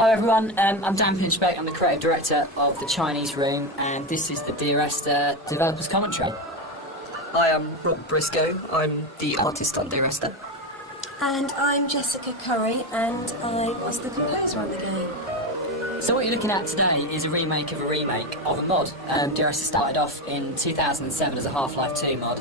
Hello everyone, I'm Dan Pinchbeck, I'm the creative director of the Chinese Room, and this is the Querida Esther developers commentary. Hi, I'm Rob Briscoe, I'm the artist on Dear Esther. And I'm Jessica Curry, and I was the composer on the game. So what you're looking at today is a remake of a mod. Dear Esther started off in 2007 as a Half-Life 2 mod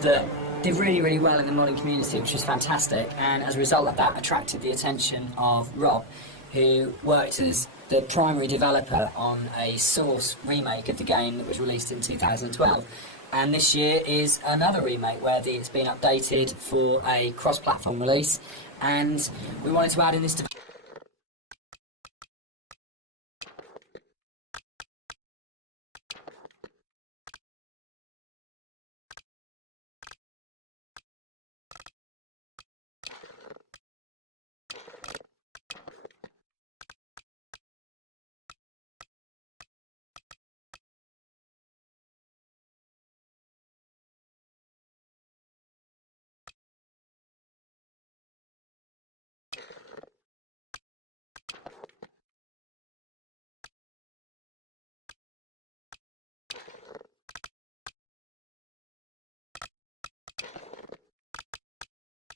that did really well in the modding community, which was fantastic, and as a result of that attracted the attention of Rob, who worked as the primary developer on a Source remake of the game that was released in 2012. And this year is another remake where it's been updated for a cross-platform release, and we wanted to add in this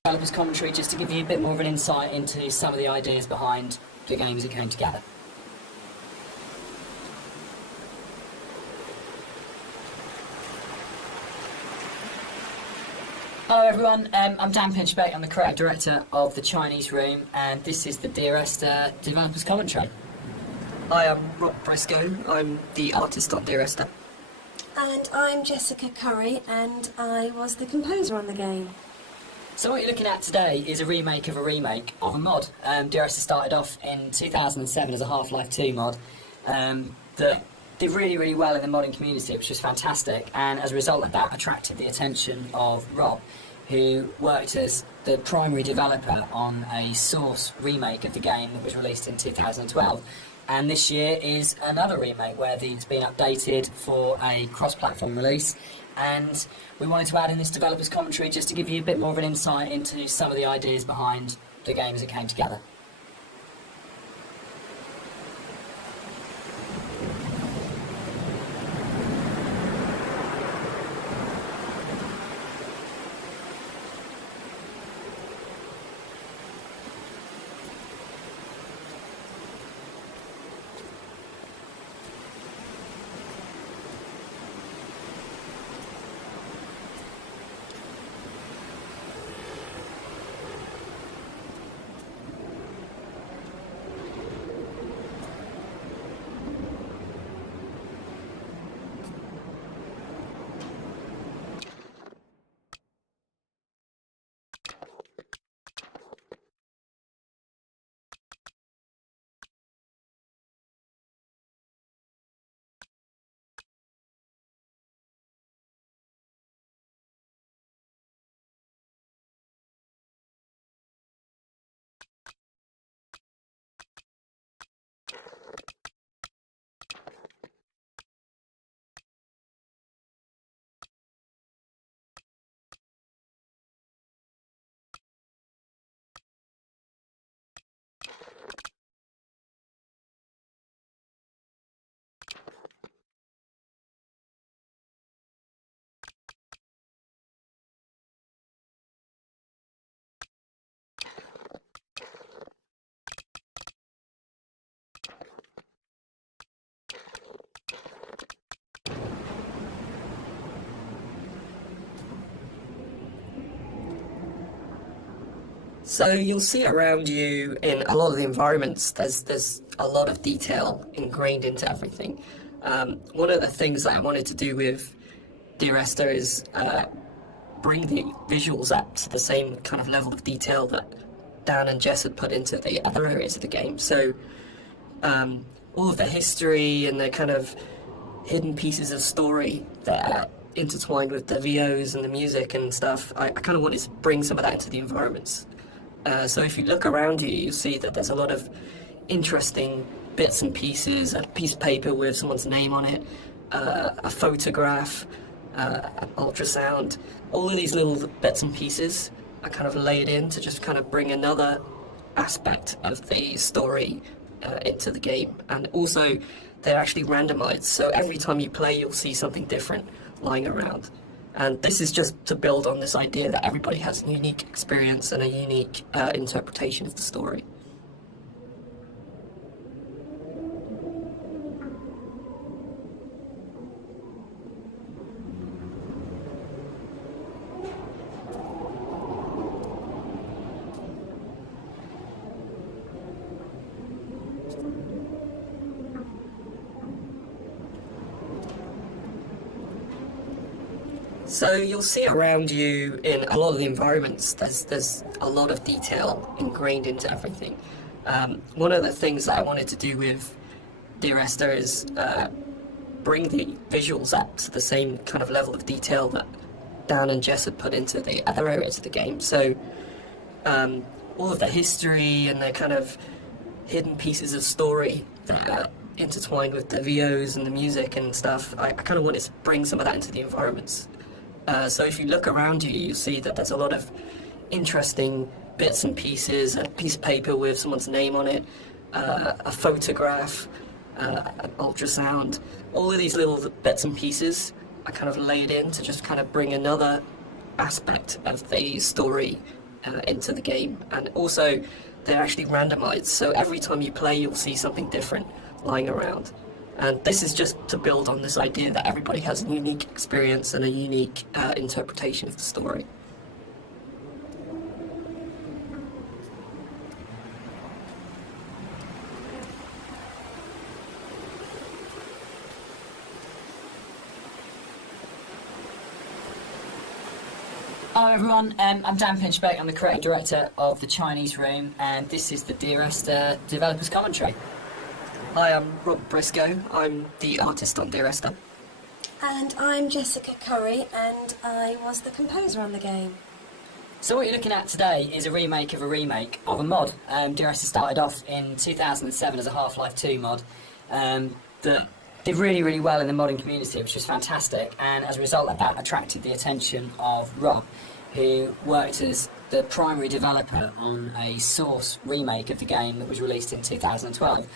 developers commentary just to give you a bit more of an insight into some of the ideas behind the games that came together. Hello everyone, I'm Dan Pinchbeck, I'm the creative director of the Chinese Room, and this is the Dear Esther developers commentary. Hi, I'm Rob Briscoe, I'm the artist on Dear Esther. And I'm Jessica Curry, and I was the composer on the game. So what you're looking at today is a remake of a mod. Dear Esther started off in 2007 as a Half-Life 2 mod that did really well in the modding community, which was fantastic, and as a result of that attracted the attention of Rob, who worked as the primary developer on a Source remake of the game that was released in 2012. And this year is another remake where it's been updated for a cross-platform release, and we wanted to add in this developers commentary just to give you a bit more of an insight into some of the ideas behind the games that came together. So you'll see around you in a lot of the environments, there's a lot of detail ingrained into everything. One of the things that I wanted to do with Dear Esther is bring the visuals up to the same kind of level of detail that Dan and Jess had put into the other areas of the game. So all of the history and the kind of hidden pieces of story that are intertwined with the VOs and the music and stuff, I kind of wanted to bring some of that into the environments. So if you look around you, you'll see that there's a lot of interesting bits and pieces, a piece of paper with someone's name on it, a photograph, an ultrasound. All of these little bits and pieces are kind of laid in to just kind of bring another aspect of the story into the game. And also, they're actually randomized, so every time you play, you'll see something different lying around. And this is just to build on this idea that everybody has a unique experience and a unique interpretation of the story. So you'll see around you in a lot of the environments, there's a lot of detail ingrained into everything. One of the things that I wanted to do with Dear Esther is bring the visuals up to the same kind of level of detail that Dan and Jess had put into the other areas of the game. So all of the history and the kind of hidden pieces of story that are intertwined with the VOs and the music and stuff, I kind of wanted to bring some of that into the environments. So if you look around you, you'll see that there's a lot of interesting bits and pieces, a piece of paper with someone's name on it, a photograph, an ultrasound. All of these little bits and pieces are kind of laid in to just kind of bring another aspect of the story into the game. And also, they're actually randomized, so every time you play, you'll see something different lying around. And this is just to build on this idea that everybody has a unique experience and a unique interpretation of the story. Hello everyone, I'm Dan Pinchbeck, I'm the creative director of the Chinese Room, and this is the Dear Esther Developers Commentary. Hi, I'm Rob Briscoe. I'm the artist on Dear Esther. And I'm Jessica Curry, and I was the composer on the game. So what you're looking at today is a remake of a mod. Dear Esther started off in 2007 as a Half-Life 2 mod that did really, really well in the modding community, which was fantastic, and as a result of that attracted the attention of Rob, who worked as the primary developer on a Source remake of the game that was released in 2012.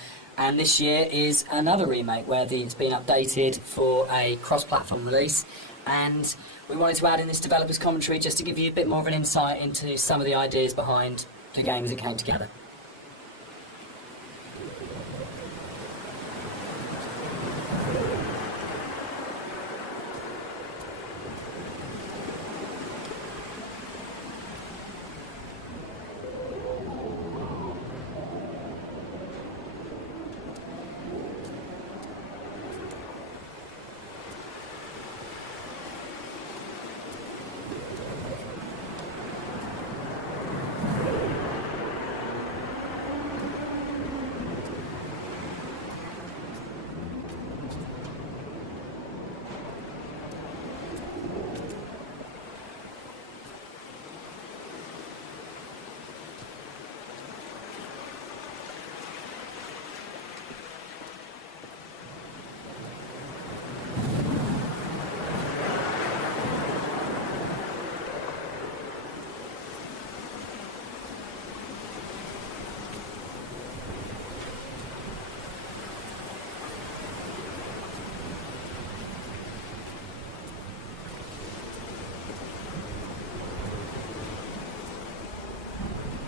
And this year is another remake where it's been updated for a cross-platform release, and we wanted to add in this developer's commentary just to give you a bit more of an insight into some of the ideas behind the game as it came together.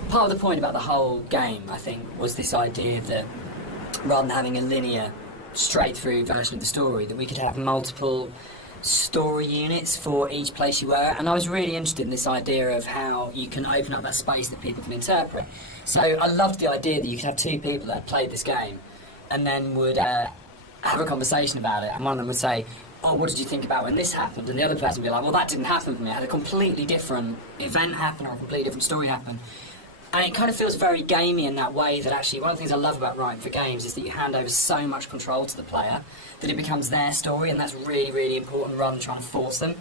Part of the point about the whole game, I think, was this idea that rather than having a linear, straight-through version of the story, that we could have multiple story units for each place you were. And I was really interested in this idea of how you can open up that space that people can interpret. So I loved the idea that you could have two people that had played this game and then would have a conversation about it, and one of them would say, oh, what did you think about when this happened? And the other person would be like, well, that didn't happen for me. I had a completely different event happen or a completely different story happen. And it kind of feels very gamey in that way, that actually one of the things I love about writing for games is that you hand over so much control to the player that it becomes their story, and that's really, really important rather than trying to force them.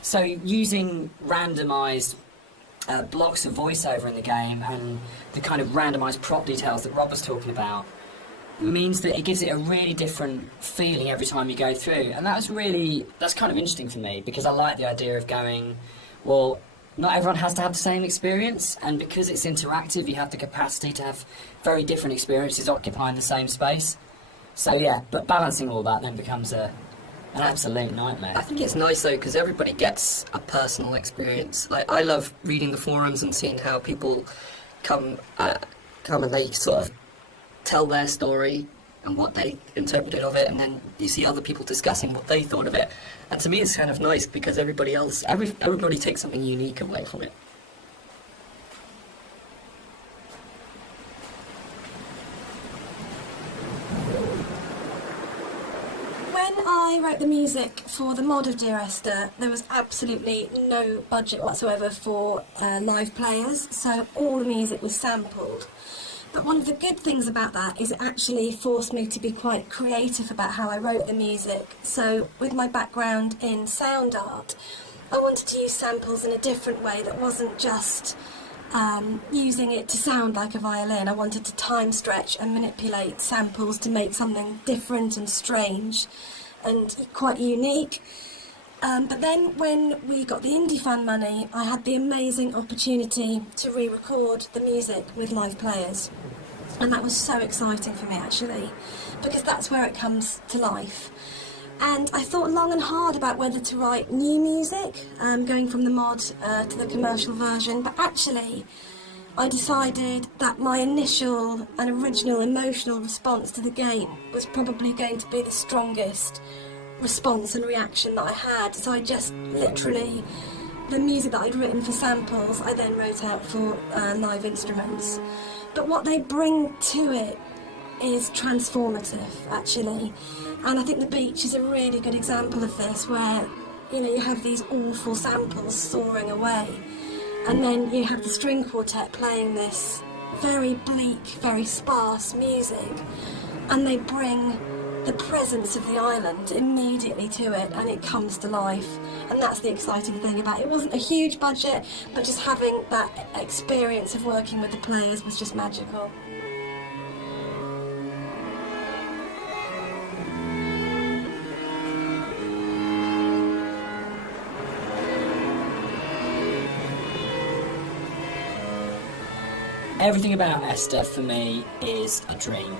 So using randomised blocks of voiceover in the game and the kind of randomised prop details that Rob was talking about means that it gives it a really different feeling every time you go through. And that's kind of interesting for me, because I like the idea of going, well, not everyone has to have the same experience, and because it's interactive, you have the capacity to have very different experiences occupying the same space. So yeah, but balancing all that then becomes an absolute nightmare. I think it's nice though because everybody gets a personal experience. Like I love reading the forums and seeing how people come and they sort of tell their story and what they interpreted of it, and then you see other people discussing what they thought of it. And to me, it's kind of nice because everybody takes something unique away from it. When I wrote the music for the mod of Dear Esther, there was absolutely no budget whatsoever for live players, so all the music was sampled. But one of the good things about that is it actually forced me to be quite creative about how I wrote the music. So with my background in sound art, I wanted to use samples in a different way that wasn't just using it to sound like a violin. I wanted to time stretch and manipulate samples to make something different and strange and quite unique. But then when we got the Indie Fund money, I had the amazing opportunity to re-record the music with live players. And that was so exciting for me actually, because that's where it comes to life. And I thought long and hard about whether to write new music, going from the mod to the commercial version, but actually I decided that my initial and original emotional response to the game was probably going to be the strongest response and reaction that I had. So I just literally, the music that I'd written for samples, I then wrote out for live instruments. But what they bring to it is transformative, actually. And I think The Beach is a really good example of this, where, you know, you have these awful samples soaring away, and then you have the string quartet playing this very bleak, very sparse music, and they bring the presence of the island immediately to it, and it comes to life. And that's the exciting thing about it. It wasn't a huge budget, but just having that experience of working with the players was just magical. Everything about Esther for me is a dream.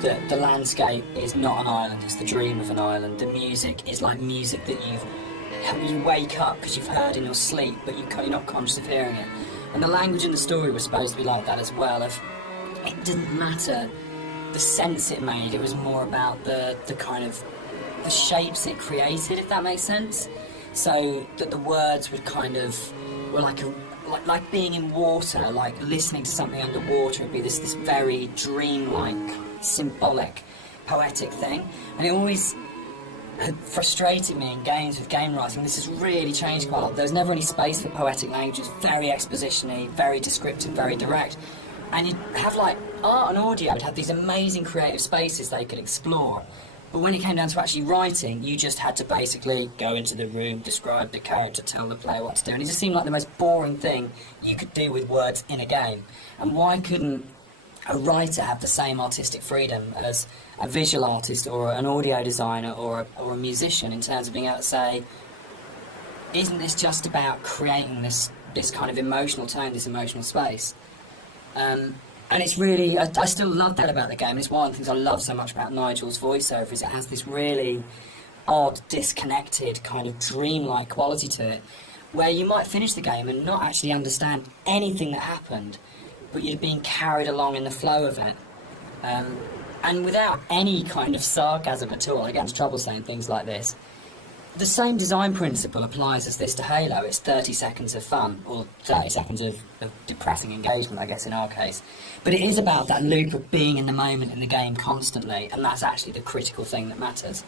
The landscape is not an island, it's the dream of an island. The music is like music that you wake up because you've heard in your sleep, but you're not conscious of hearing it. And the language and the story was supposed to be like that as well. It didn't matter the sense it made, it was more about the kind of the shapes it created, if that makes sense. So that the words were like being in water, like listening to something underwater. It'd be this very dreamlike, symbolic, poetic thing. And it always had frustrated me in games with game writing. This has really changed quite a lot. There's never any space for poetic language. It's very exposition-y, very descriptive, very direct. And you'd have like art and audio would have these amazing creative spaces they could explore. But when it came down to actually writing, you just had to basically go into the room, describe the character, tell the player what to do. And it just seemed like the most boring thing you could do with words in a game. And why couldn't a writer have the same artistic freedom as a visual artist or an audio designer or a musician, in terms of being able to say, isn't this just about creating this kind of emotional tone, this emotional space? And it's really, I still love that about the game. It's one of the things I love so much about Nigel's voiceover, is it has this really odd, disconnected, kind of dreamlike quality to it, where you might finish the game and not actually understand anything that happened, but you're being carried along in the flow of it. And without any kind of sarcasm at all, I get into trouble saying things like this, the same design principle applies as this to Halo. It's 30 seconds of fun, or 30 seconds of depressing engagement, I guess, in our case. But it is about that loop of being in the moment in the game constantly, and that's actually the critical thing that matters.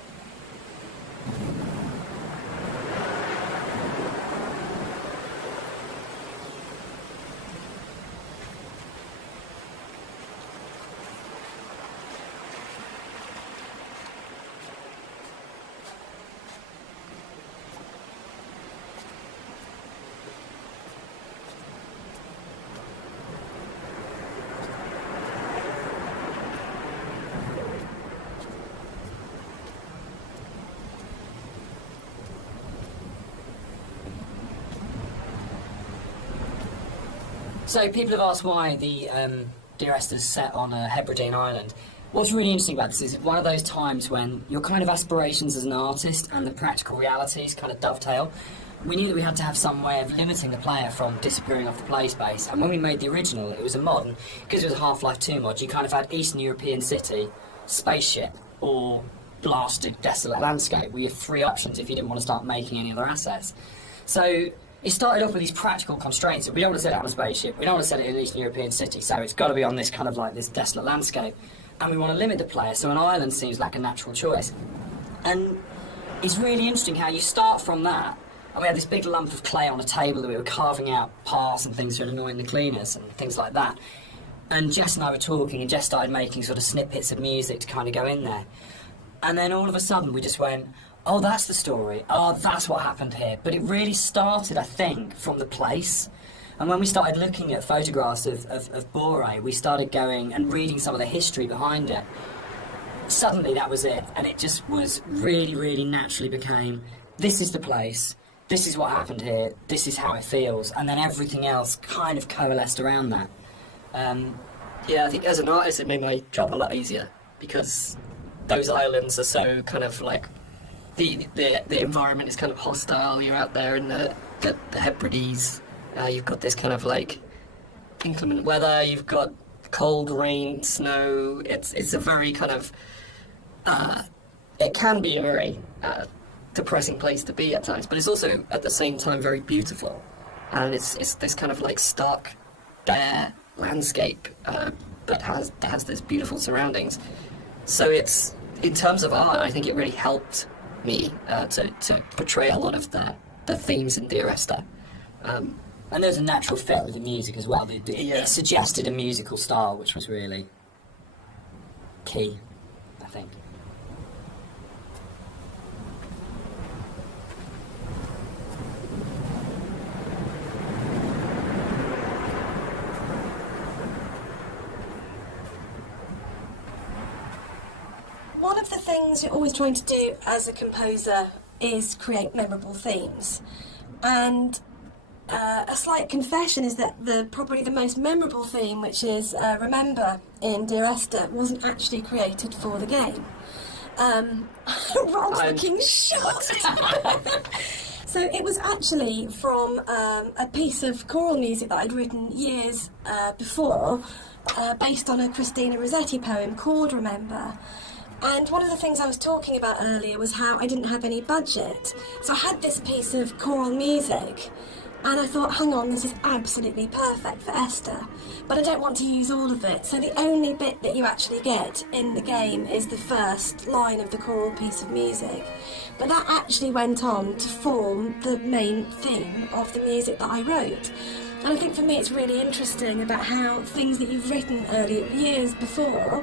So people have asked why the Dear Esther is set on a Hebridean island. What's really interesting about this is one of those times when your kind of aspirations as an artist and the practical realities kind of dovetail. We knew that we had to have some way of limiting the player from disappearing off the play space, and when we made the original, it was a mod, and because it was a Half-Life 2 mod, you kind of had Eastern European city, spaceship, or blasted, desolate landscape, with your 3 options if you didn't want to start making any other assets. So it started off with these practical constraints. We don't want to set it on a spaceship, we don't want to set it in an Eastern European city, so it's got to be on this kind of like this desolate landscape. And we want to limit the player, so an island seems like a natural choice. And it's really interesting how you start from that, and we had this big lump of clay on a table that we were carving out paths and things that were annoying the cleaners and things like that. And Jess and I were talking, and Jess started making sort of snippets of music to kind of go in there. And then all of a sudden we just went, oh, that's the story, oh, that's what happened here. But it really started, I think, from the place. And when we started looking at photographs of Bore, we started going and reading some of the history behind it. Suddenly that was it, and it just was really, really naturally became, this is the place, this is what happened here, this is how it feels, and then everything else kind of coalesced around that. Yeah, I think as an artist it made my job a lot easier, because those islands are so kind of like, the environment is kind of hostile, you're out there in the Hebrides. You've got this kind of like inclement weather, you've got cold, rain, snow. It's a very kind of, it can be a very depressing place to be at times, but it's also at the same time very beautiful. And it's this kind of like stark, bare landscape that has this beautiful surroundings. So it's, in terms of art, I think it really helped me to portray a lot of the themes in Dear Esther. And there's a natural fit with the music as well. It suggested a musical style, which was really key, I think. One of the things you're always trying to do as a composer is create memorable themes. And a slight confession is that probably the most memorable theme, which is Remember in Dear Esther, wasn't actually created for the game. Ron's looking shocked. So it was actually from a piece of choral music that I'd written years before, based on a Christina Rossetti poem called Remember. And one of the things I was talking about earlier was how I didn't have any budget. So I had this piece of choral music, and I thought, hang on, this is absolutely perfect for Esther, but I don't want to use all of it. So the only bit that you actually get in the game is the first line of the choral piece of music. But that actually went on to form the main theme of the music that I wrote. And I think for me it's really interesting about how things that you've written earlier, years before,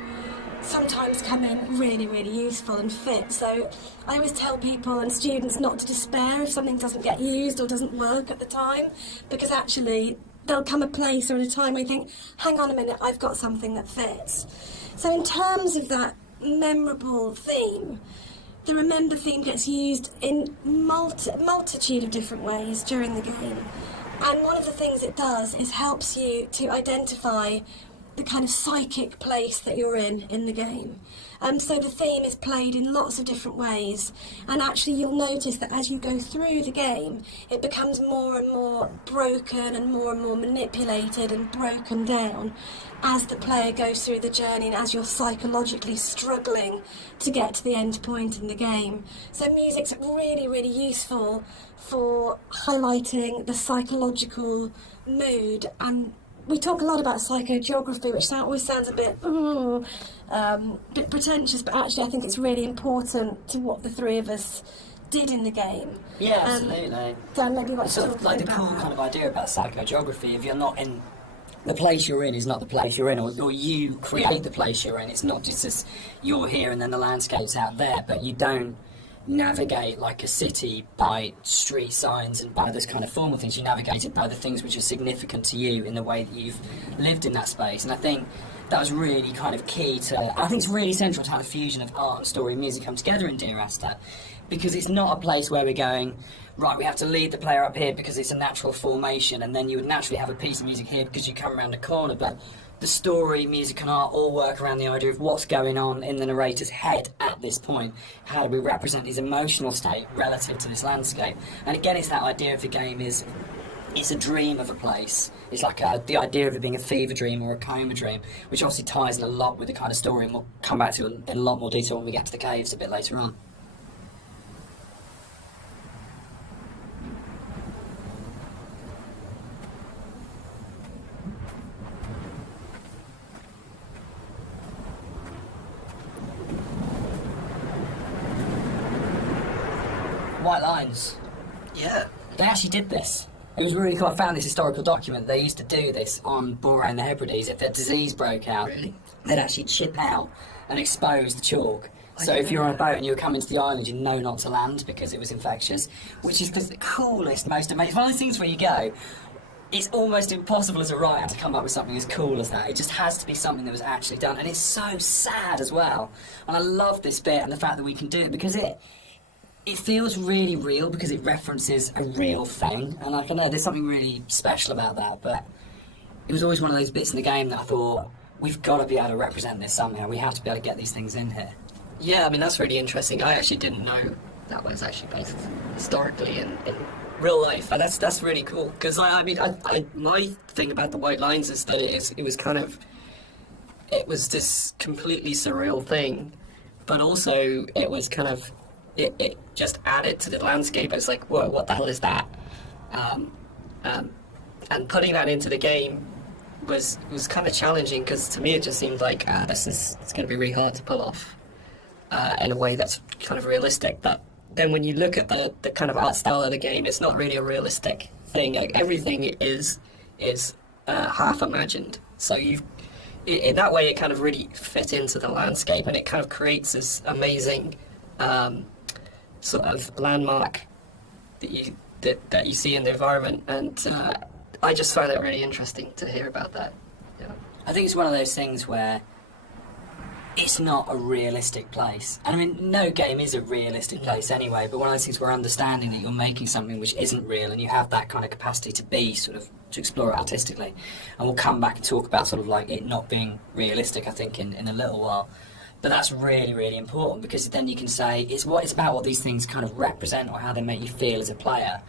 sometimes come in really, really useful and fit. So I always tell people and students not to despair if something doesn't get used or doesn't work at the time, because actually there'll come a place or a time where you think, hang on a minute, I've got something that fits. So in terms of that memorable theme, the Remember theme gets used in multitude of different ways during the game. And one of the things it does is helps you to identify the kind of psychic place that you're in the game. So the theme is played in lots of different ways, and actually you'll notice that as you go through the game, it becomes more and more broken and more manipulated and broken down as the player goes through the journey and as you're psychologically struggling to get to the end point in the game. So music's really, really useful for highlighting the psychological mood. And we talk a lot about psychogeography, which always sounds a bit pretentious, but actually I think it's really important to what the three of us did in the game. Yeah, absolutely. Dan, maybe what It's sort of like the cool kind of idea about psychogeography. If you're not in the place you're in, is not the place you're in, or you create the place you're in. It's not just as you're here and then the landscape's out there, but you don't navigate like a city by street signs and by those kind of formal things. You navigate it by the things which are significant to you in the way that you've lived in that space. And I think that was really kind of key to, I think it's really central to how the fusion of art and story and music come together in Dear Esther, because it's not a place where we're going, right, we have to lead the player up here because it's a natural formation, and then you would naturally have a piece of music here because you come around the corner. But the story, music, and art all work around the idea of what's going on in the narrator's head at this point. How do we represent his emotional state relative to this landscape? And again, it's that idea of the game is it's a dream of a place. It's like the idea of it being a fever dream or a coma dream, which obviously ties in a lot with the kind of story, and we'll come back to it in a lot more detail when we get to the caves a bit later on. White lines. Yeah. They actually did this. It was really cool. I found this historical document. They used to do this on Bora and the Hébridas. If a disease broke out, Really? they'd actually chip out and expose the chalk. So if you're on a boat and you were coming to the island, you know not to land because it was infectious, which is the coolest, most amazing. One of those things where you go, it's almost impossible as a writer to come up with something as cool as that. It just has to be something that was actually done. And it's so sad as well. And I love this bit and the fact that we can do it because it feels really real because it references a real thing, and I don't know, there's something really special about that. But it was always one of those bits in the game that I thought, we've got to be able to represent this somehow. We have to be able to get these things in here. Yeah, I mean, that's really interesting. I actually didn't know that was actually based historically in real life. And that's really cool, because I mean, my thing about the white lines is that it was this completely surreal thing, but also it was kind of, it just added to the landscape. It's like, whoa, what the hell is that? And putting that into the game was kind of challenging, because to me it just seemed like it's going to be really hard to pull off in a way that's kind of realistic. But then when you look at the kind of art style of the game, it's not really a realistic thing. Like, everything is half imagined. So in that way, it kind of really fit into the landscape, and it kind of creates this amazing sort of landmark that you see in the environment, and I just find it really interesting to hear about that. Yeah. I think it's one of those things where it's not a realistic place. And I mean, no game is a realistic place anyway, but one of those things where understanding that you're making something which isn't real, and you have that kind of capacity to explore it artistically. And we'll come back and talk about sort of like it not being realistic, I think, in a little while. But that's really, really important, because then you can say it's about what these things kind of represent or how they make you feel as a player,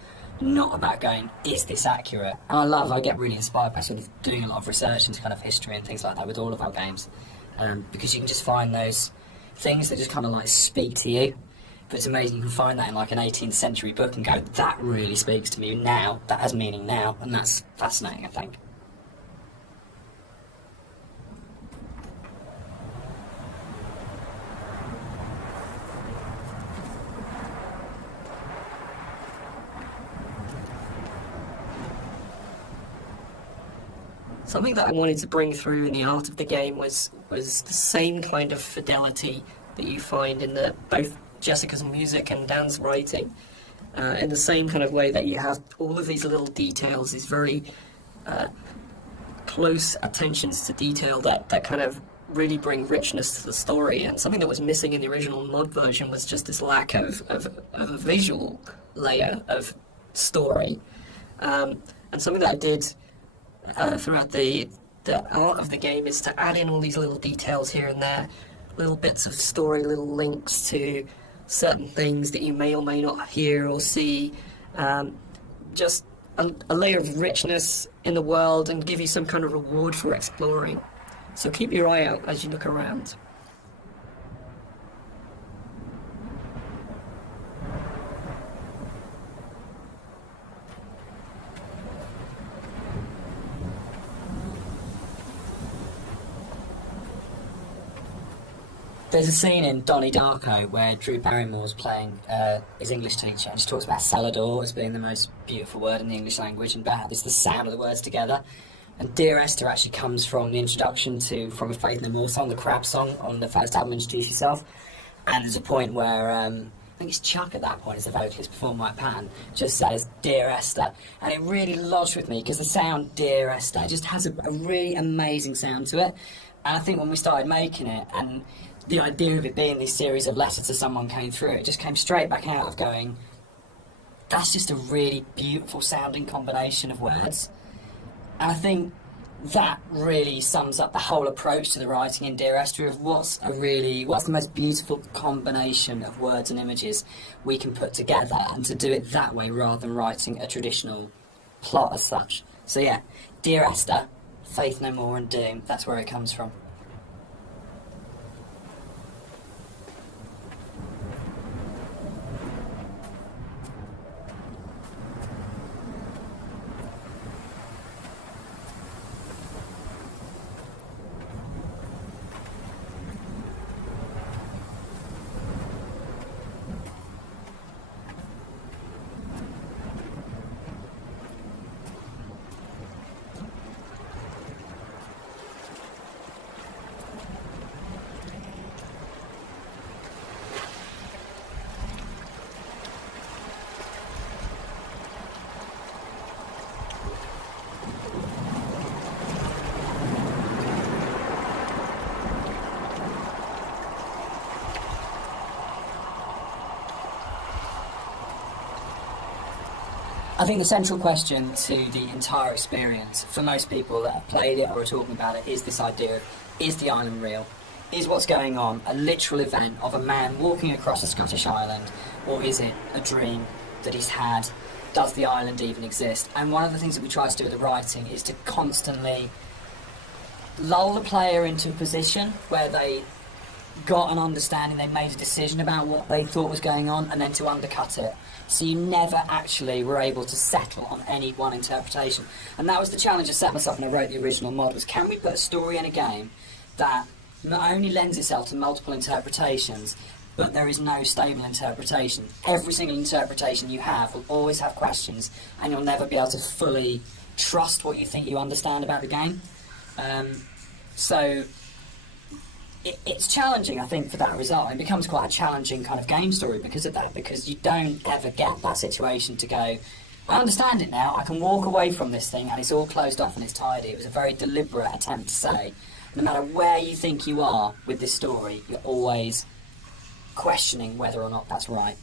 not about going, is this accurate? And I get really inspired by sort of doing a lot of research into kind of history and things like that with all of our games, because you can just find those things that just kind of like speak to you. But it's amazing you can find that in like an 18th century book and go, that really speaks to me now, that has meaning now, and that's fascinating, I think. Something that I wanted to bring through in the art of the game was the same kind of fidelity that you find in both Jessica's music and Dan's writing, in the same kind of way that you have all of these little details, these very close attentions to detail that kind of really bring richness to the story. And something that was missing in the original mod version was just this lack of a visual layer of story. And something that I did throughout the art of the game is to add in all these little details here and there, little bits of story, little links to certain things that you may or may not hear or see, just a layer of richness in the world, and give you some kind of reward for exploring. So keep your eye out as you look around. There's a scene in Donnie Darko where Drew Barrymore's playing his English teacher, and she talks about Salador as being the most beautiful word in the English language, and about how there's the sound of the words together. And Dear Esther actually comes from the introduction to From a Faith No More song, the Crab song on the first album, Introduce Yourself. And there's a point where, I think it's Chuck at that point, as the vocalist before Mike Patton, just says, Dear Esther. And it really lodged with me, because the sound Dear Esther just has a really amazing sound to it. And I think when we started making it, and the idea of it being this series of letters to someone came through, it just came straight back out of going, that's just a really beautiful sounding combination of words. And I think that really sums up the whole approach to the writing in Dear Esther of what's the most beautiful combination of words and images we can put together, and to do it that way rather than writing a traditional plot as such. So yeah, Dear Esther, Faith No More and Doom, that's where it comes from. I think the central question to the entire experience, for most people that have played it or are talking about it, is this idea of, is the island real? Is what's going on a literal event of a man walking across a Scottish island, or is it a dream that he's had? Does the island even exist? And one of the things that we try to do with the writing is to constantly lull the player into a position where they got an understanding, they made a decision about what they thought was going on, and then to undercut it. So you never actually were able to settle on any one interpretation. And that was the challenge I set myself when I wrote the original mod, was can we put a story in a game that not only lends itself to multiple interpretations, but there is no stable interpretation. Every single interpretation you have will always have questions, and you'll never be able to fully trust what you think you understand about the game. So it's challenging, I think, for that result. It becomes quite a challenging kind of game story because of that, because you don't ever get that situation to go, I understand it now, I can walk away from this thing and it's all closed off and it's tidy. It was a very deliberate attempt to say, no matter where you think you are with this story, you're always questioning whether or not that's right.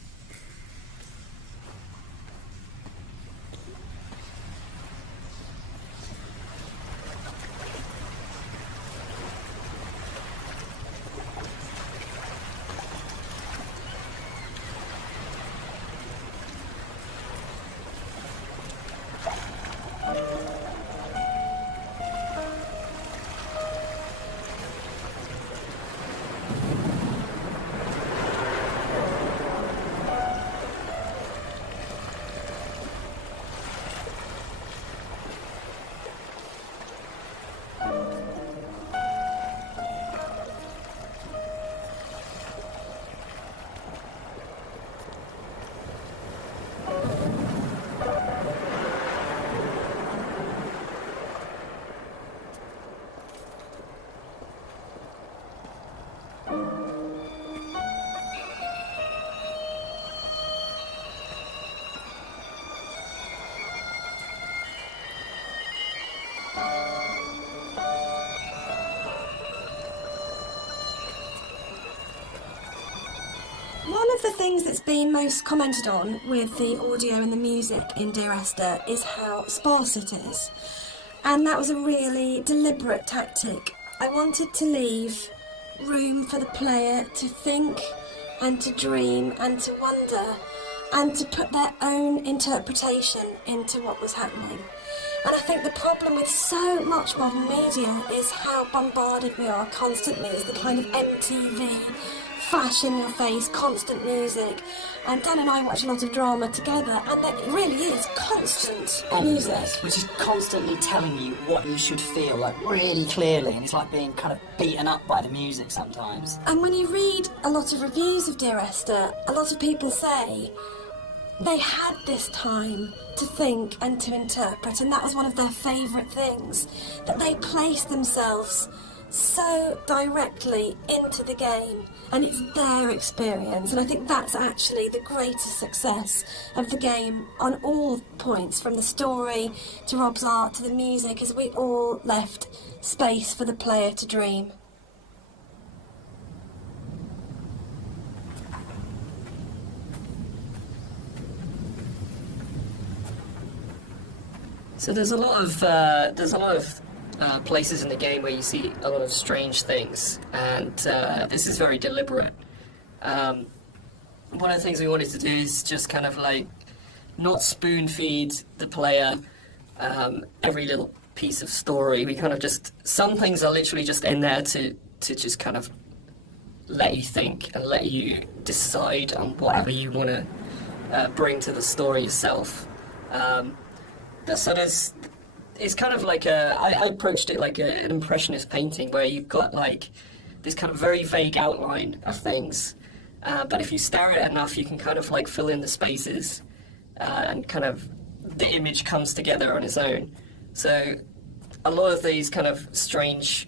One of the things that's been most commented on with the audio and the music in Dear Esther is how sparse it is. And that was a really deliberate tactic. I wanted to leave room for the player to think and to dream and to wonder and to put their own interpretation into what was happening. And I think the problem with so much modern media is how bombarded we are constantly as the kind of MTV, flash in your face, constant music. And Dan and I watch a lot of drama together, and it really is constant music. Which is constantly telling you what you should feel, like really clearly, and it's like being kind of beaten up by the music sometimes. And when you read a lot of reviews of Dear Esther, a lot of people say they had this time to think and to interpret, and that was one of their favourite things, that they placed themselves so directly into the game, and it's their experience. And I think that's actually the greatest success of the game on all points, from the story to Rob's art to the music, is we all left space for the player to dream. So there's a lot of places in the game where you see a lot of strange things, and this is very deliberate. One of the things we wanted to do is just kind of like not spoon feed the player every little piece of story. We kind of just, some things are literally just in there to just kind of let you think and let you decide on whatever you want to bring to the story yourself. It's kind of like I approached it like an impressionist painting, where you've got like this kind of very vague outline of things, but if you stare at it enough, you can kind of like fill in the spaces, and kind of the image comes together on its own. So a lot of these kind of strange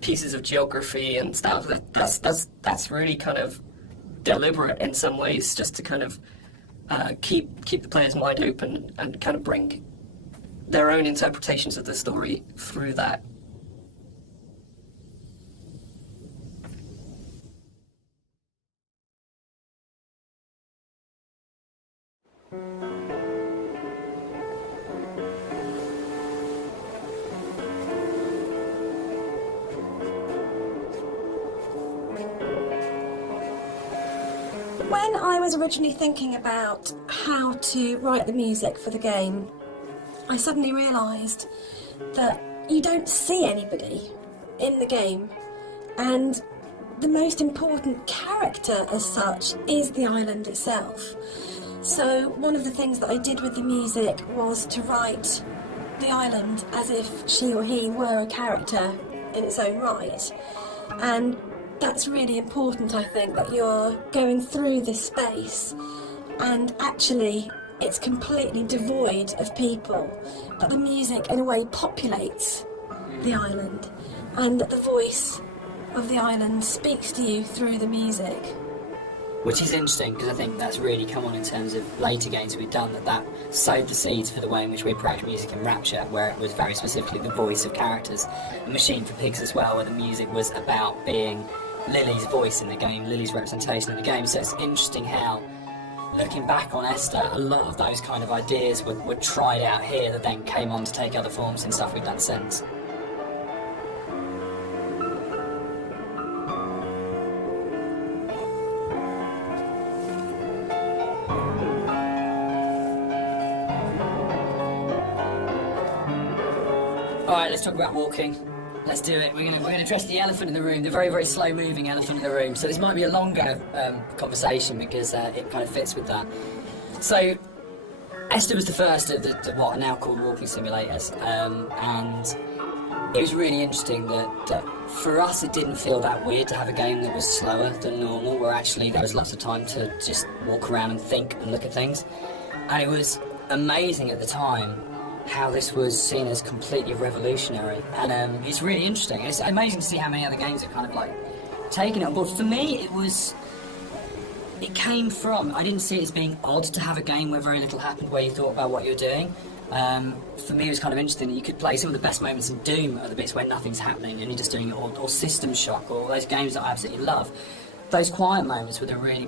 pieces of geography and stuff, that's really kind of deliberate in some ways, just to kind of keep the player's mind open and kind of bring their own interpretations of the story through that. When I was originally thinking about how to write the music for the game, I suddenly realised that you don't see anybody in the game, and the most important character as such is the island itself. So one of the things that I did with the music was to write the island as if she or he were a character in its own right. And that's really important, I think, that you're going through this space and actually it's completely devoid of people, but the music in a way populates the island, and that the voice of the island speaks to you through the music. Which is interesting, because I think that's really come on in terms of later games we've done, that sowed the seeds for the way in which we approach music in Rapture, where it was very specifically the voice of characters. And Machine for Pigs as well, where the music was about being Lily's voice in the game, Lily's representation in the game. So it's interesting how, looking back on Esther, a lot of those kind of ideas were tried out here that then came on to take other forms in stuff we've done since. Alright, let's talk about walking. Let's do it. We're gonna address the elephant in the room, the very, very slow-moving elephant in the room. So this might be a longer conversation because it kind of fits with that. So Esther was the first of the what are now called walking simulators, and it was really interesting that for us it didn't feel that weird to have a game that was slower than normal, where actually there was lots of time to just walk around and think and look at things. And it was amazing at the time how this was seen as completely revolutionary, and it's really interesting. It's amazing to see how many other games are kind of like taking it on board. For me, it came from, I didn't see it as being odd to have a game where very little happened, where you thought about what you're doing. For me, it was kind of interesting that you could play some of the best moments in Doom are the bits where nothing's happening and you're just doing it, or System Shock, or those games that I absolutely love. Those quiet moments were the really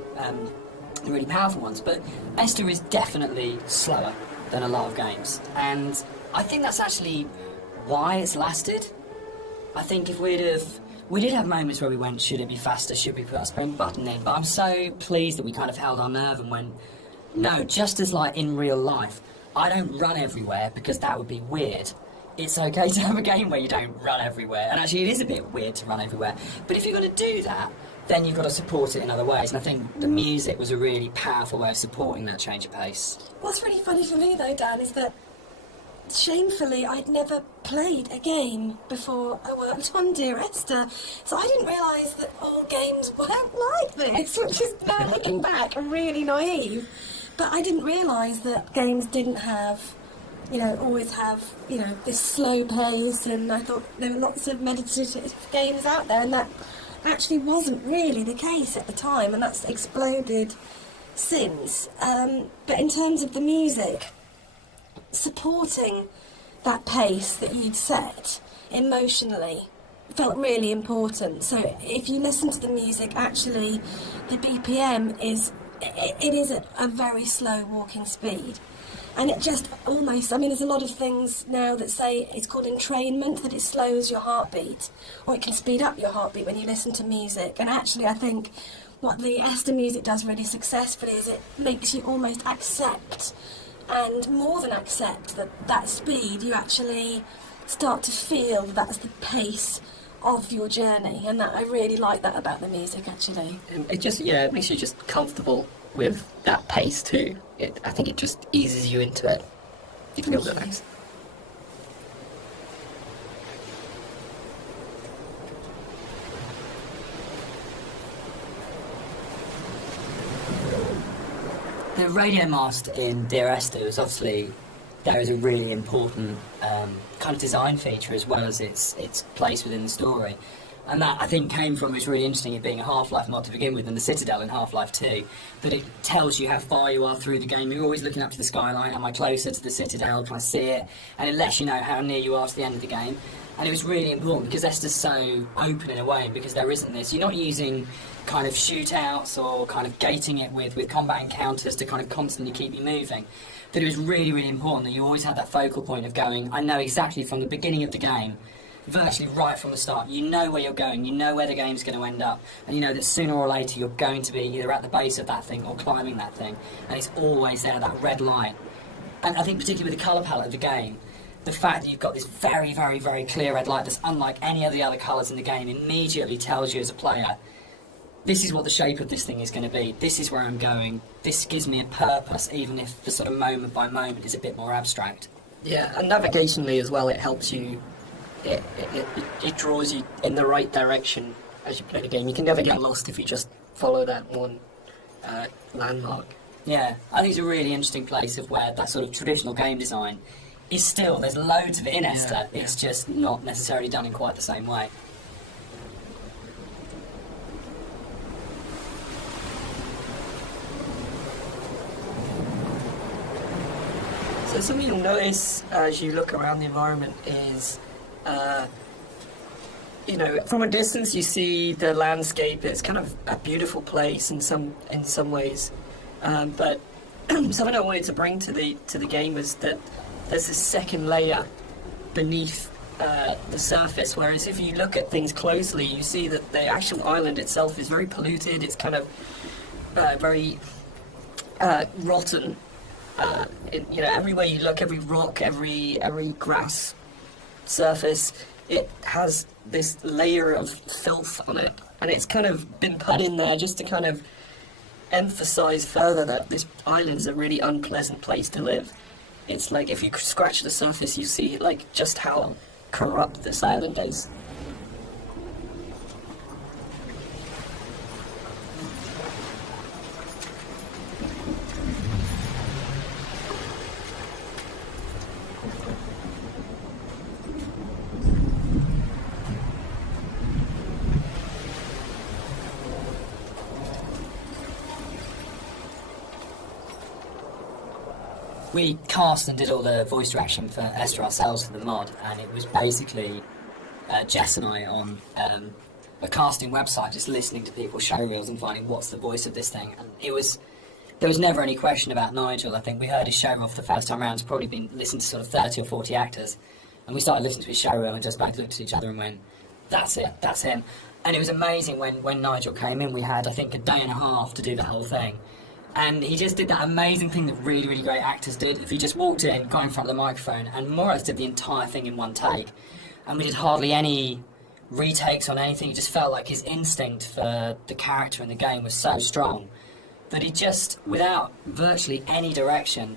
powerful ones. But Esther is definitely slower than a lot of games, and I think that's actually why it's lasted. I think if we did have moments where we went, should it be faster, should we put our sprint button in, but I'm so pleased that we kind of held our nerve and went, no, just as like in real life, I don't run everywhere because that would be weird. It's okay to have a game where you don't run everywhere, and actually it is a bit weird to run everywhere, but if you're going to do that, then you've got to support it in other ways, and I think the music was a really powerful way of supporting that change of pace. What's really funny for me though, Dan, is that shamefully I'd never played a game before I worked on Dear Esther, so I didn't realise that all games weren't like this, which is, now looking back, really naive. But I didn't realise that games didn't have, always have, this slow pace, and I thought there were lots of meditative games out there, and that actually wasn't really the case at the time, and that's exploded since. But in terms of the music, supporting that pace that you'd set emotionally felt really important. So if you listen to the music, actually the BPM is a very slow walking speed, And it just almost, I mean, there's a lot of things now that say it's called entrainment, that it slows your heartbeat, or it can speed up your heartbeat when you listen to music. And actually, I think what the Esther music does really successfully is it makes you almost accept, and more than accept, that speed. You actually start to feel that's the pace of your journey, and that I really like that about the music, actually. It just, it makes you just comfortable with that pace too. I think it just eases you into it. You feel relaxed. The radio mast in Dear Esther was obviously, there is a really important kind of design feature as well as its place within the story. And that, I think, came from, it's really interesting, it being a Half-Life mod to begin with, and the Citadel in Half-Life 2, that it tells you how far you are through the game. You're always looking up to the skyline. Am I closer to the Citadel? Can I see it? And it lets you know how near you are to the end of the game. And it was really important because Esther's so open in a way, because there isn't this. You're not using kind of shootouts or kind of gating it with combat encounters to kind of constantly keep you moving. That it was really, really important that you always had that focal point of going, I know exactly from the beginning of the game, virtually right from the start, you know where you're going, you know where the game's going to end up, and you know that sooner or later you're going to be either at the base of that thing or climbing that thing, and it's always there, that red light. And I think particularly with the colour palette of the game, the fact that you've got this very, very, very clear red light that's unlike any of the other colours in the game immediately tells you as a player, this is what the shape of this thing is going to be, this is where I'm going, this gives me a purpose, even if the sort of moment by moment is a bit more abstract. Yeah, and navigationally as well, it helps you. It draws you in the right direction as you play the game. You can never get lost if you just follow that one landmark. Yeah, I think it's a really interesting place of where that sort of traditional game design is still, there's loads of it in Esther, it's just not necessarily done in quite the same way. So something you'll notice as you look around the environment is, from a distance you see the landscape. It's kind of a beautiful place in some ways, but something I wanted to bring to the game was that there's this second layer beneath the surface. Whereas if you look at things closely, you see that the actual island itself is very polluted. It's kind of very rotten. Everywhere you look, every rock, every grass surface, it has this layer of filth on it, and it's kind of been put in there just to kind of emphasize further that this island is a really unpleasant place to live. It's like if you scratch the surface, you see like just how corrupt this island is. We cast and did all the voice direction for Esther ourselves for the mod, and it was basically Jess and I on a casting website just listening to people's show reels and finding what's the voice of this thing. And there was never any question about Nigel. I think we heard his show reel for the first time around. It's probably been listened to sort of 30 or 40 actors, and we started listening to his show reel and just both looked at each other and went, that's it, that's him. And it was amazing when Nigel came in. We had, I think, a day and a half to do the whole thing. And he just did that amazing thing that really, really great actors did. If he just walked in, got in front of the microphone, and more or less did the entire thing in one take. And we did hardly any retakes on anything. It just felt like his instinct for the character in the game was so strong that he just, without virtually any direction,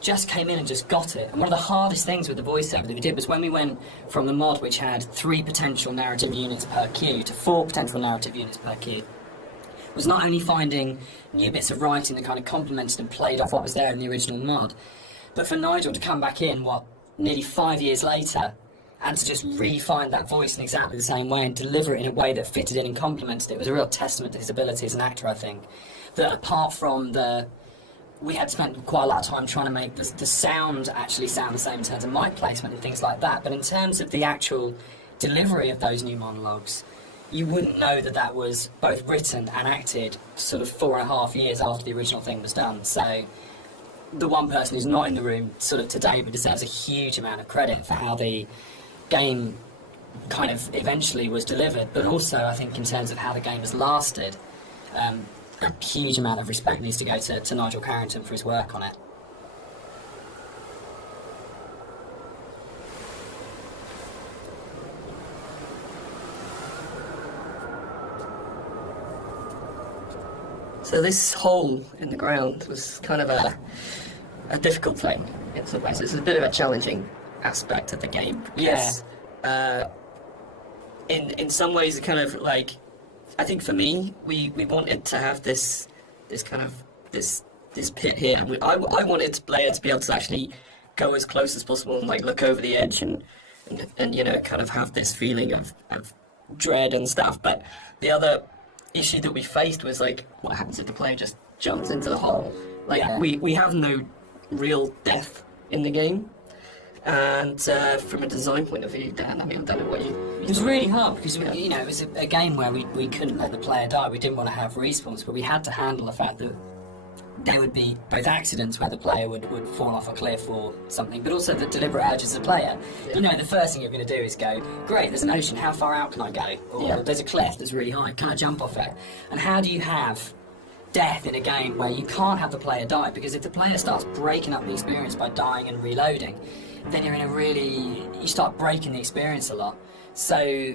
just came in and just got it. And one of the hardest things with the voiceover that we did was when we went from the mod, which had 3 potential narrative units per queue, to 4 potential narrative units per queue, was not only finding new bits of writing that kind of complemented and played off what was there in the original mod, but for Nigel to come back in, nearly 5 years later, and to just re-find that voice in exactly the same way and deliver it in a way that fitted in and complemented it was a real testament to his ability as an actor, I think. That apart from we had spent quite a lot of time trying to make the sound actually sound the same in terms of mic placement and things like that, but in terms of the actual delivery of those new monologues, you wouldn't know that was both written and acted sort of 4.5 years after the original thing was done. So the one person who's not in the room sort of today but deserves a huge amount of credit for how the game kind of eventually was delivered, but also I think in terms of how the game has lasted, a huge amount of respect needs to go to Nigel Carrington for his work on it. So this hole in the ground was kind of a difficult thing in some ways. It's a bit of a challenging aspect of the game. Because, in some ways, it kind of like, I think for me, we wanted to have this pit here. I wanted the player to be able to actually go as close as possible and like look over the edge and you know, kind of have this feeling of dread and stuff. But the other issue that we faced was like, what happens if the player just jumps into the hole? Like, we have no real death in the game. And from a design point of view, Dan, I mean, I don't know what you it was really hard because, you know, it was a game where we couldn't let the player die. We didn't want to have respawns, but we had to handle the fact that there would be both accidents where the player would fall off a cliff or something, but also the deliberate urges of the player. Yeah. You know, the first thing you're going to do is go, great, there's an ocean, how far out can I go? Or there's a cliff that's really high, can I jump off it? And how do you have death in a game where you can't have the player die? Because if the player starts breaking up the experience by dying and reloading, then you're in a really, you start breaking the experience a lot. So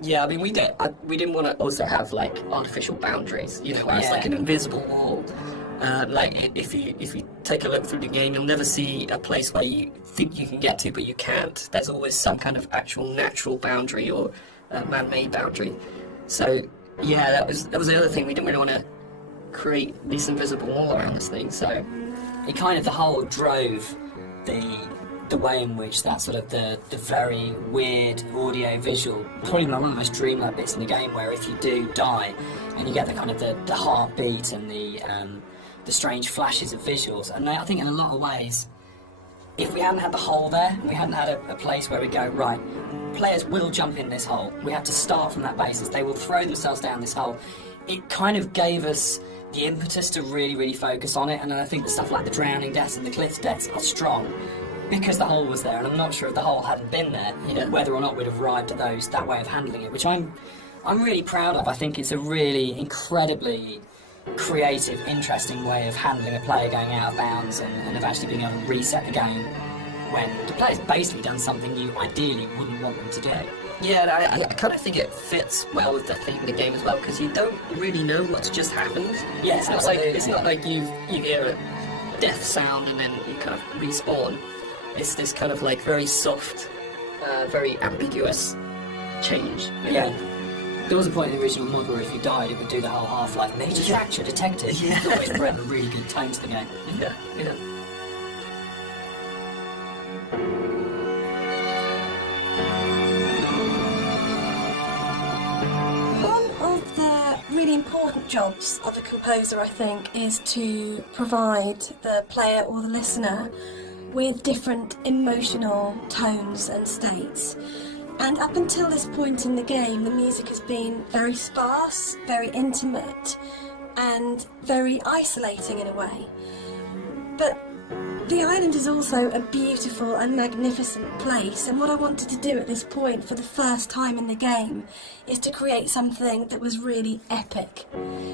yeah, I mean, we didn't want to also have like artificial boundaries, you know, where it's like an invisible wall. Like if you take a look through the game, you'll never see a place where you think you can get to, but you can't. There's always some kind of actual natural boundary or man-made boundary. So yeah, that was the other thing. We didn't really want to create this invisible wall around this thing. So it kind of, the whole drove the way in which that sort of the very weird audio visual, probably one of the most dreamlike bits in the game, where if you do die and you get the kind of the heartbeat and the strange flashes of visuals. And I think in a lot of ways, if we hadn't had the hole there, we hadn't had a place where we go, right, players will jump in this hole, we have to start from that basis, they will throw themselves down this hole, it kind of gave us the impetus to really focus on it. And I think the stuff like the drowning deaths and the cliff deaths are strong because the hole was there, and I'm not sure if the hole hadn't been there, whether or not we'd have arrived at that way of handling it, which I'm really proud of. I think it's a really incredibly creative, interesting way of handling a player going out of bounds and of actually being able to reset the game when the player's basically done something you ideally wouldn't want them to do. Yeah, I kind of think it fits well with the theme of the game as well, because you don't really know what's just happened. Yes, it's not like you hear a death sound and then you kind of respawn. It's this kind of like very soft, very ambiguous change. Yeah. There was a point in the original mod where if you died, it would do the whole Half-Life major fracture detected. Yeah. It always brought a really good tone to the game. Yeah. One of the really important jobs of a composer, I think, is to provide the player or the listener with different emotional tones and states. And up until this point in the game, the music has been very sparse, very intimate, and very isolating in a way. But the island is also a beautiful and magnificent place, and what I wanted to do at this point for the first time in the game is to create something that was really epic.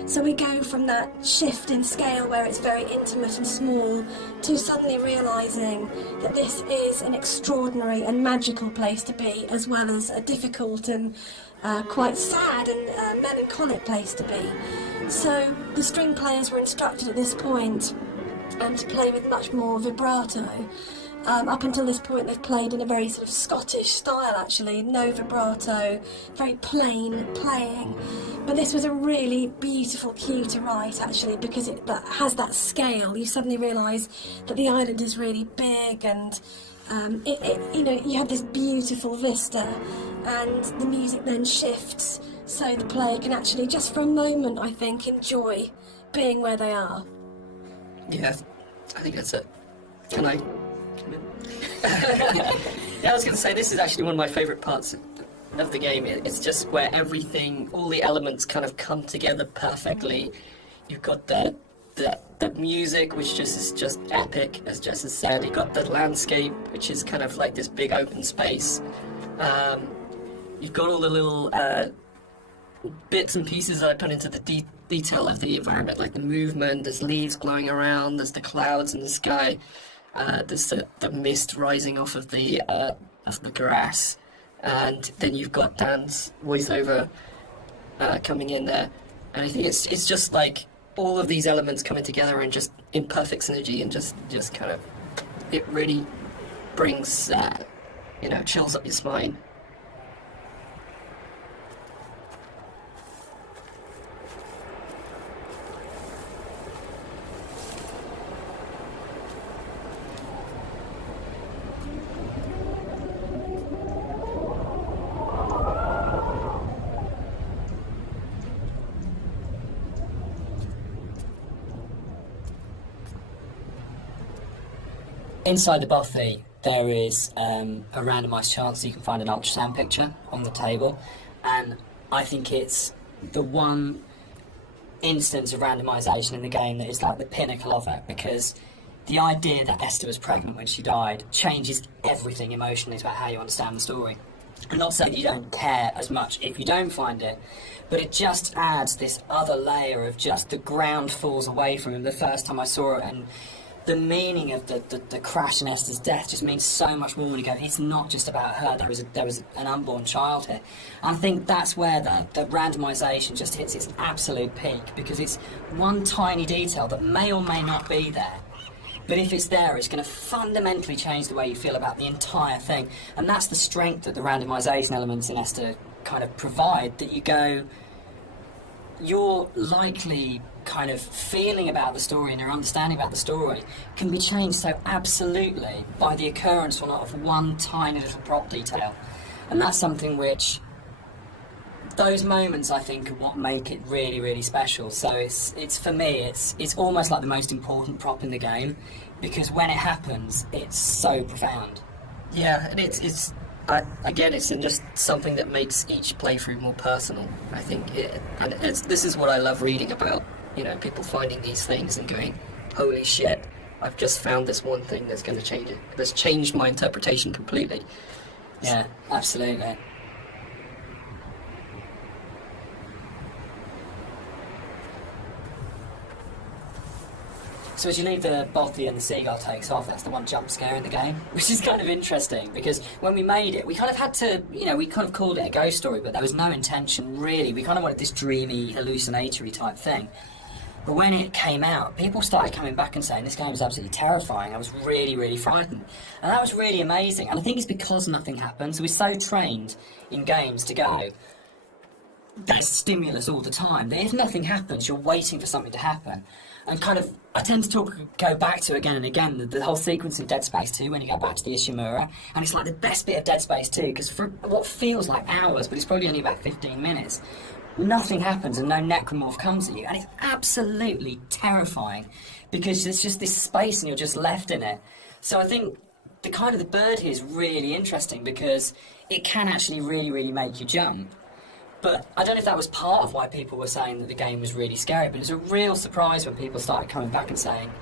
So we go from that shift in scale where it's very intimate and small to suddenly realising that this is an extraordinary and magical place to be, as well as a difficult and quite sad and melancholic place to be. So the string players were instructed at this point to play with much more vibrato. Up until this point they've played in a very sort of Scottish style, actually, no vibrato, very plain playing. But this was a really beautiful cue to write, actually, because it has that scale. You suddenly realise that the island is really big, and you have this beautiful vista, and the music then shifts so the player can actually, just for a moment, I think, enjoy being where they are. Yeah, I think that's it. Can I come in? Yeah, I was going to say, this is actually one of my favourite parts of the game. It's just where everything, all the elements kind of come together perfectly. You've got the the music, which is just epic, as Jess has said. You got the landscape, which is kind of like this big open space. You've got all the little bits and pieces that I put into the detail of the environment, like the movement. There's leaves blowing around. There's the clouds in the sky. There's the mist rising off of the grass, and then you've got Dan's voiceover coming in there, and I think it's just like all of these elements coming together and just in perfect synergy, and just kind of, it really brings chills up your spine. Inside the bothy, there is a randomised chance that you can find an ultrasound picture on the table, and I think it's the one instance of randomisation in the game that is like the pinnacle of it, because the idea that Esther was pregnant when she died changes everything emotionally about how you understand the story. I'm not saying you don't care as much if you don't find it, but it just adds this other layer of just the ground falls away from him the first time I saw it, and the meaning of the crash in Esther's death just means so much more when you go, it's not just about her, there was an unborn child here. And I think that's where the randomisation just hits its absolute peak, because it's one tiny detail that may or may not be there, but if it's there, it's going to fundamentally change the way you feel about the entire thing. And that's the strength that the randomisation elements in Esther kind of provide, that you go, you're likely kind of feeling about the story and your understanding about the story can be changed so absolutely by the occurrence or not of one tiny little prop detail. And that's something which, those moments I think are what make it really, really special. So it's for me, it's almost like the most important prop in the game, because when it happens, it's so profound. Yeah, and it's just something that makes each playthrough more personal, I think. This is what I love reading about, people finding these things and going, holy shit, I've just found this one thing that's going to change it. That's changed my interpretation completely. Yeah, absolutely. So as you leave the bothy and the seagull takes off, that's the one jump scare in the game, which is kind of interesting, because when we made it, we kind of had to, we kind of called it a ghost story, but there was no intention really. We kind of wanted this dreamy, hallucinatory type thing. But when it came out, people started coming back and saying, this game was absolutely terrifying. I was really, really frightened. And that was really amazing. And I think it's because nothing happened. So we're so trained in games to go, there's stimulus all the time. That if nothing happens, you're waiting for something to happen. And kind of, I tend to go back to again and again the whole sequence of Dead Space 2 when you go back to the Ishimura, and it's like the best bit of Dead Space 2, because for what feels like hours, but it's probably only about 15 minutes, nothing happens and no necromorph comes at you, and it's absolutely terrifying, because there's just this space and you're just left in it. So I think the kind of the bird here is really interesting, because it can actually really, really make you jump. But I don't know if that was part of why people were saying that the game was really scary, but it was a real surprise when people started coming back and saying,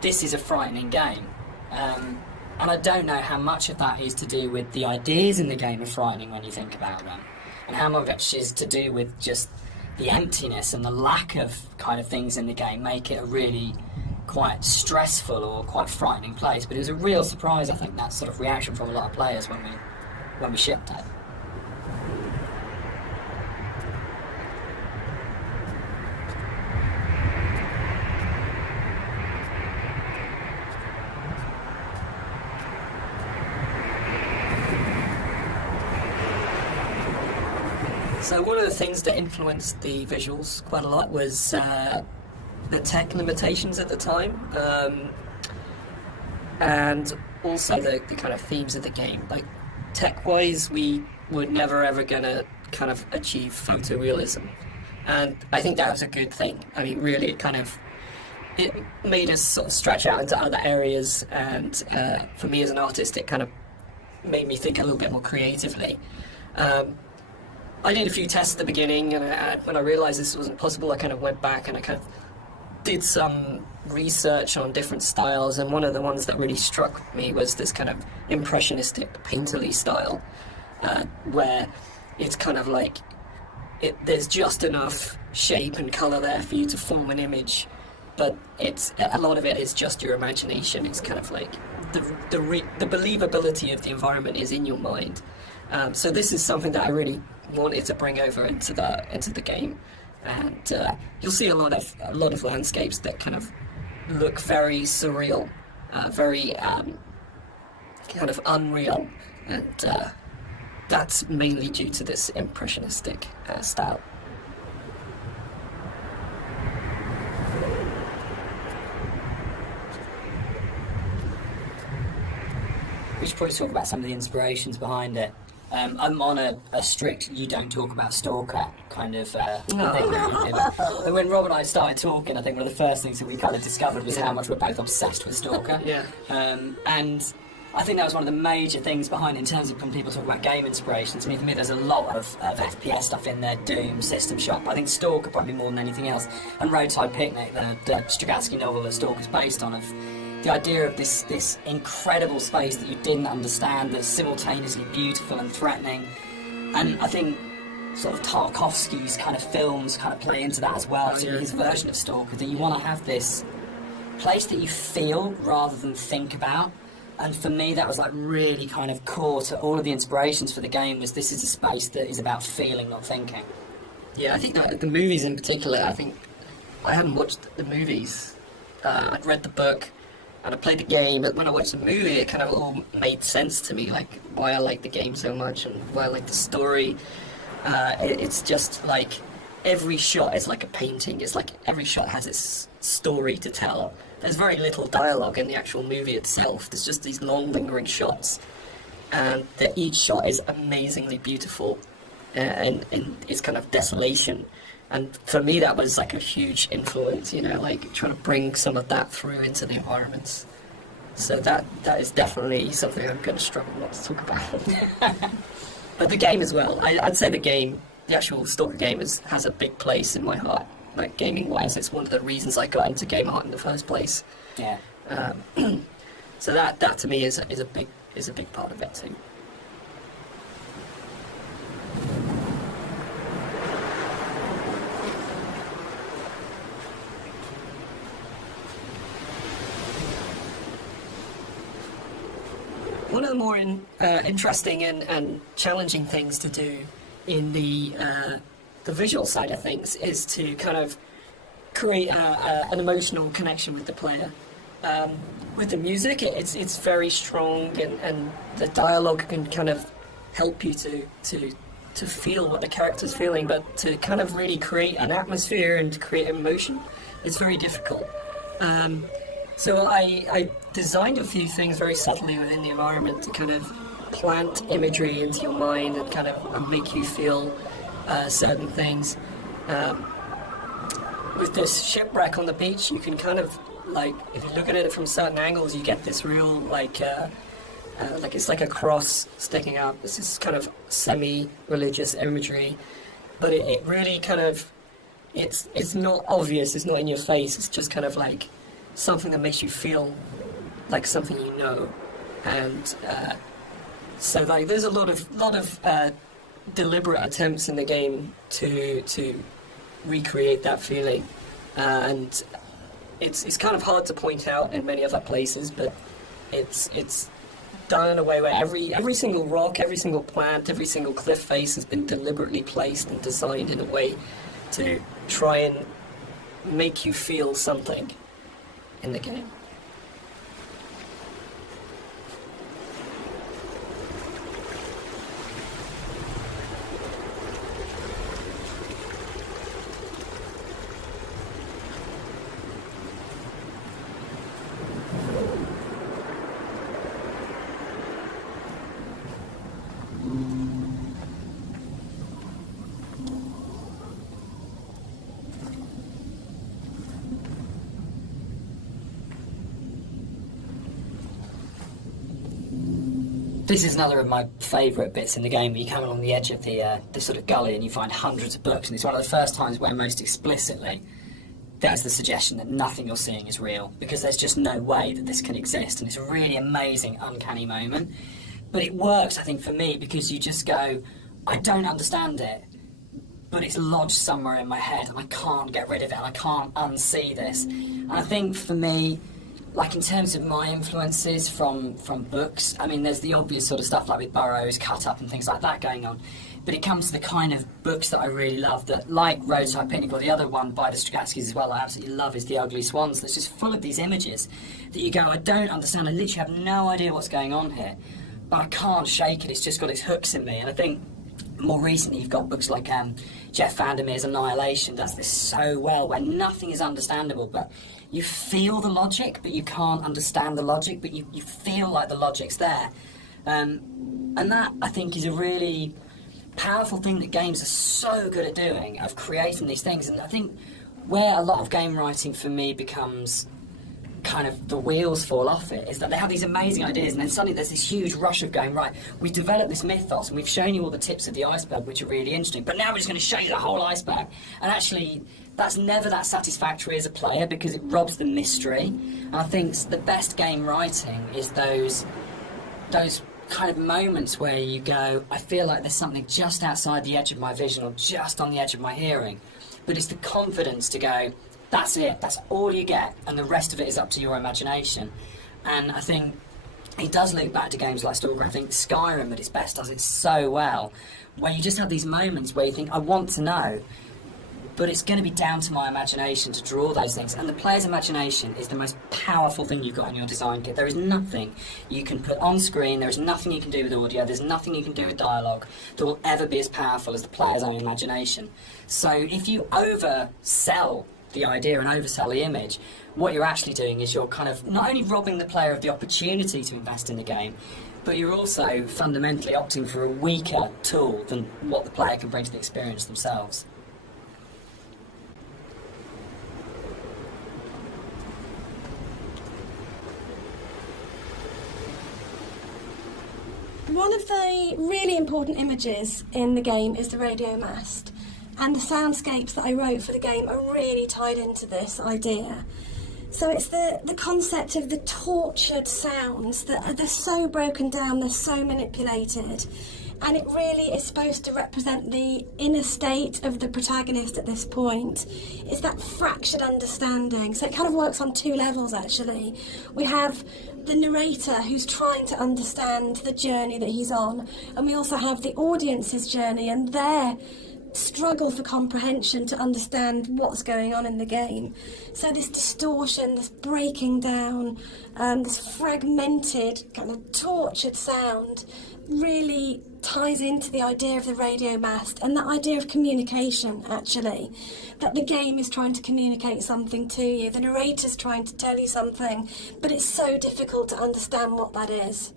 this is a frightening game. And I don't know how much of that is to do with the ideas in the game are frightening when you think about them, and how much is to do with just the emptiness and the lack of kind of things in the game make it a really quite stressful or quite frightening place. But it was a real surprise, I think, that sort of reaction from a lot of players when we shipped it. So one of the things that influenced the visuals quite a lot was the tech limitations at the time, and also the kind of themes of the game. Like, tech-wise, we were never ever going to kind of achieve photorealism, and I think that was a good thing. I mean, really, it made us sort of stretch out into other areas, and for me as an artist, it kind of made me think a little bit more creatively. I did a few tests at the beginning, and when I realised this wasn't possible, I kind of went back and I kind of did some research on different styles, and one of the ones that really struck me was this kind of impressionistic painterly style, where it's kind of like there's just enough shape and color there for you to form an image, but a lot of it is just your imagination. It's kind of like the believability of the environment is in your mind. So this is something that I really wanted to bring over into the game, and you'll see a lot of landscapes that kind of look very surreal, very kind of unreal, and that's mainly due to this impressionistic style. We should probably talk about some of the inspirations behind it. I'm on a strict you don't talk about stalker kind of thing. And when Rob and I started talking, I think one of the first things that we kind of discovered was how much we're both obsessed with Stalker. Yeah. And I think that was one of the major things behind in terms of when people talk about game inspirations. I mean, for me, there's a lot of FPS stuff in there, Doom, System Shock. I think Stalker probably more than anything else. And Roadside Picnic, the Strugatsky novel that Stalker's based on, of the idea of this incredible space that you didn't understand, that's simultaneously beautiful and threatening. And I think sort of Tarkovsky's kind of films kind of play into that as well, his version of Stalker, that you want to have this place that you feel rather than think about. And for me, that was like really kind of core to all of the inspirations for the game, was this is a space that is about feeling, not thinking. Yeah, I think that the movies in particular, I think I hadn't watched the movies. I'd read the book and I played the game, but when I watched the movie, it kind of all made sense to me, like why I like the game so much and why I like the story. It's just like every shot is like a painting. It's like every shot has its story to tell. There's very little dialogue in the actual movie itself. There's just these long, lingering shots, and each shot is amazingly beautiful, and it's kind of desolation. And for me, that was like a huge influence, you know, like trying to bring some of that through into the environments. So that is definitely something I'm going to struggle not to talk about. But the game as well. I'd say the actual Stalker game has a big place in my heart. Like gaming-wise, it's one of the reasons I got into game art in the first place. Yeah. So that to me is a big part of it too. One of the more interesting and challenging things to do in the visual side of things is to kind of create an emotional connection with the player. With the music, it's very strong, and the dialogue can kind of help you to feel what the character's feeling, but to kind of really create an atmosphere and to create emotion, it's very difficult. So I designed a few things very subtly within the environment to kind of plant imagery into your mind and kind of make you feel certain things. With this shipwreck on the beach, you can kind of, like, if you look at it from certain angles, you get this real, like it's like a cross sticking out. This is kind of semi-religious imagery, but it really kind of, it's not obvious, it's not in your face, it's just kind of like something that makes you feel like something you know. And so like there's a lot of deliberate attempts in the game to recreate that feeling, and it's kind of hard to point out in many other places, but it's done in a way where every single rock, every single plant, every single cliff face has been deliberately placed and designed in a way to try and make you feel something in the game. This is another of my favourite bits in the game, where you come along the edge of the sort of gully and you find hundreds of books, and it's one of the first times where most explicitly there's the suggestion that nothing you're seeing is real, because there's just no way that this can exist, and it's a really amazing, uncanny moment. But it works, I think, for me, because you just go, I don't understand it, but it's lodged somewhere in my head, and I can't get rid of it, and I can't unsee this. And I think for me, like in terms of my influences from books, I mean, there's the obvious sort of stuff like with Burroughs, Cut Up and things like that going on. But it comes to the kind of books that I really love, that, like Roadside Picnic, or the other one by the Stragatskys as well, I absolutely love, is The Ugly Swans, that's just full of these images that you go, I don't understand, I literally have no idea what's going on here, but I can't shake it, it's just got its hooks in me. And I think more recently you've got books like Jeff Vandermeer's Annihilation does this so well, where nothing is understandable, but you feel the logic, but you can't understand the logic, but you feel like the logic's there. And that, I think, is a really powerful thing that games are so good at doing, of creating these things. And I think where a lot of game writing for me becomes kind of the wheels fall off it, is that they have these amazing ideas, and then suddenly there's this huge rush of going, right, we developed this mythos and we've shown you all the tips of the iceberg, which are really interesting, but now we're just going to show you the whole iceberg. And actually that's never that satisfactory as a player, because it robs the mystery. And I think the best game writing is those kind of moments where you go, I feel like there's something just outside the edge of my vision, or just on the edge of my hearing, but it's the confidence to go, that's it, that's all you get, and the rest of it is up to your imagination. And I think it does loop back to games like Stalker. I think Skyrim at its best does it so well, where you just have these moments where you think, I want to know, but it's going to be down to my imagination to draw those things. And the player's imagination is the most powerful thing you've got in your design kit. There is nothing you can put on screen, there is nothing you can do with audio, there's nothing you can do with dialogue that will ever be as powerful as the player's own imagination. So if you oversell the idea and oversell the image, what you're actually doing is you're kind of not only robbing the player of the opportunity to invest in the game, but you're also fundamentally opting for a weaker tool than what the player can bring to the experience themselves. One of the really important images in the game is the radio mast, and the soundscapes that I wrote for the game are really tied into this idea. So it's the concept of the tortured sounds that they're so broken down, they're so manipulated, and it really is supposed to represent the inner state of the protagonist at this point. It's that fractured understanding. So it kind of works on two levels, actually. We have the narrator who's trying to understand the journey that he's on, and we also have the audience's journey and their struggle for comprehension to understand what's going on in the game. So this distortion, this breaking down, this fragmented, kind of tortured sound really ties into the idea of the radio mast and that idea of communication, actually. That the game is trying to communicate something to you, the narrator's trying to tell you something, but it's so difficult to understand what that is.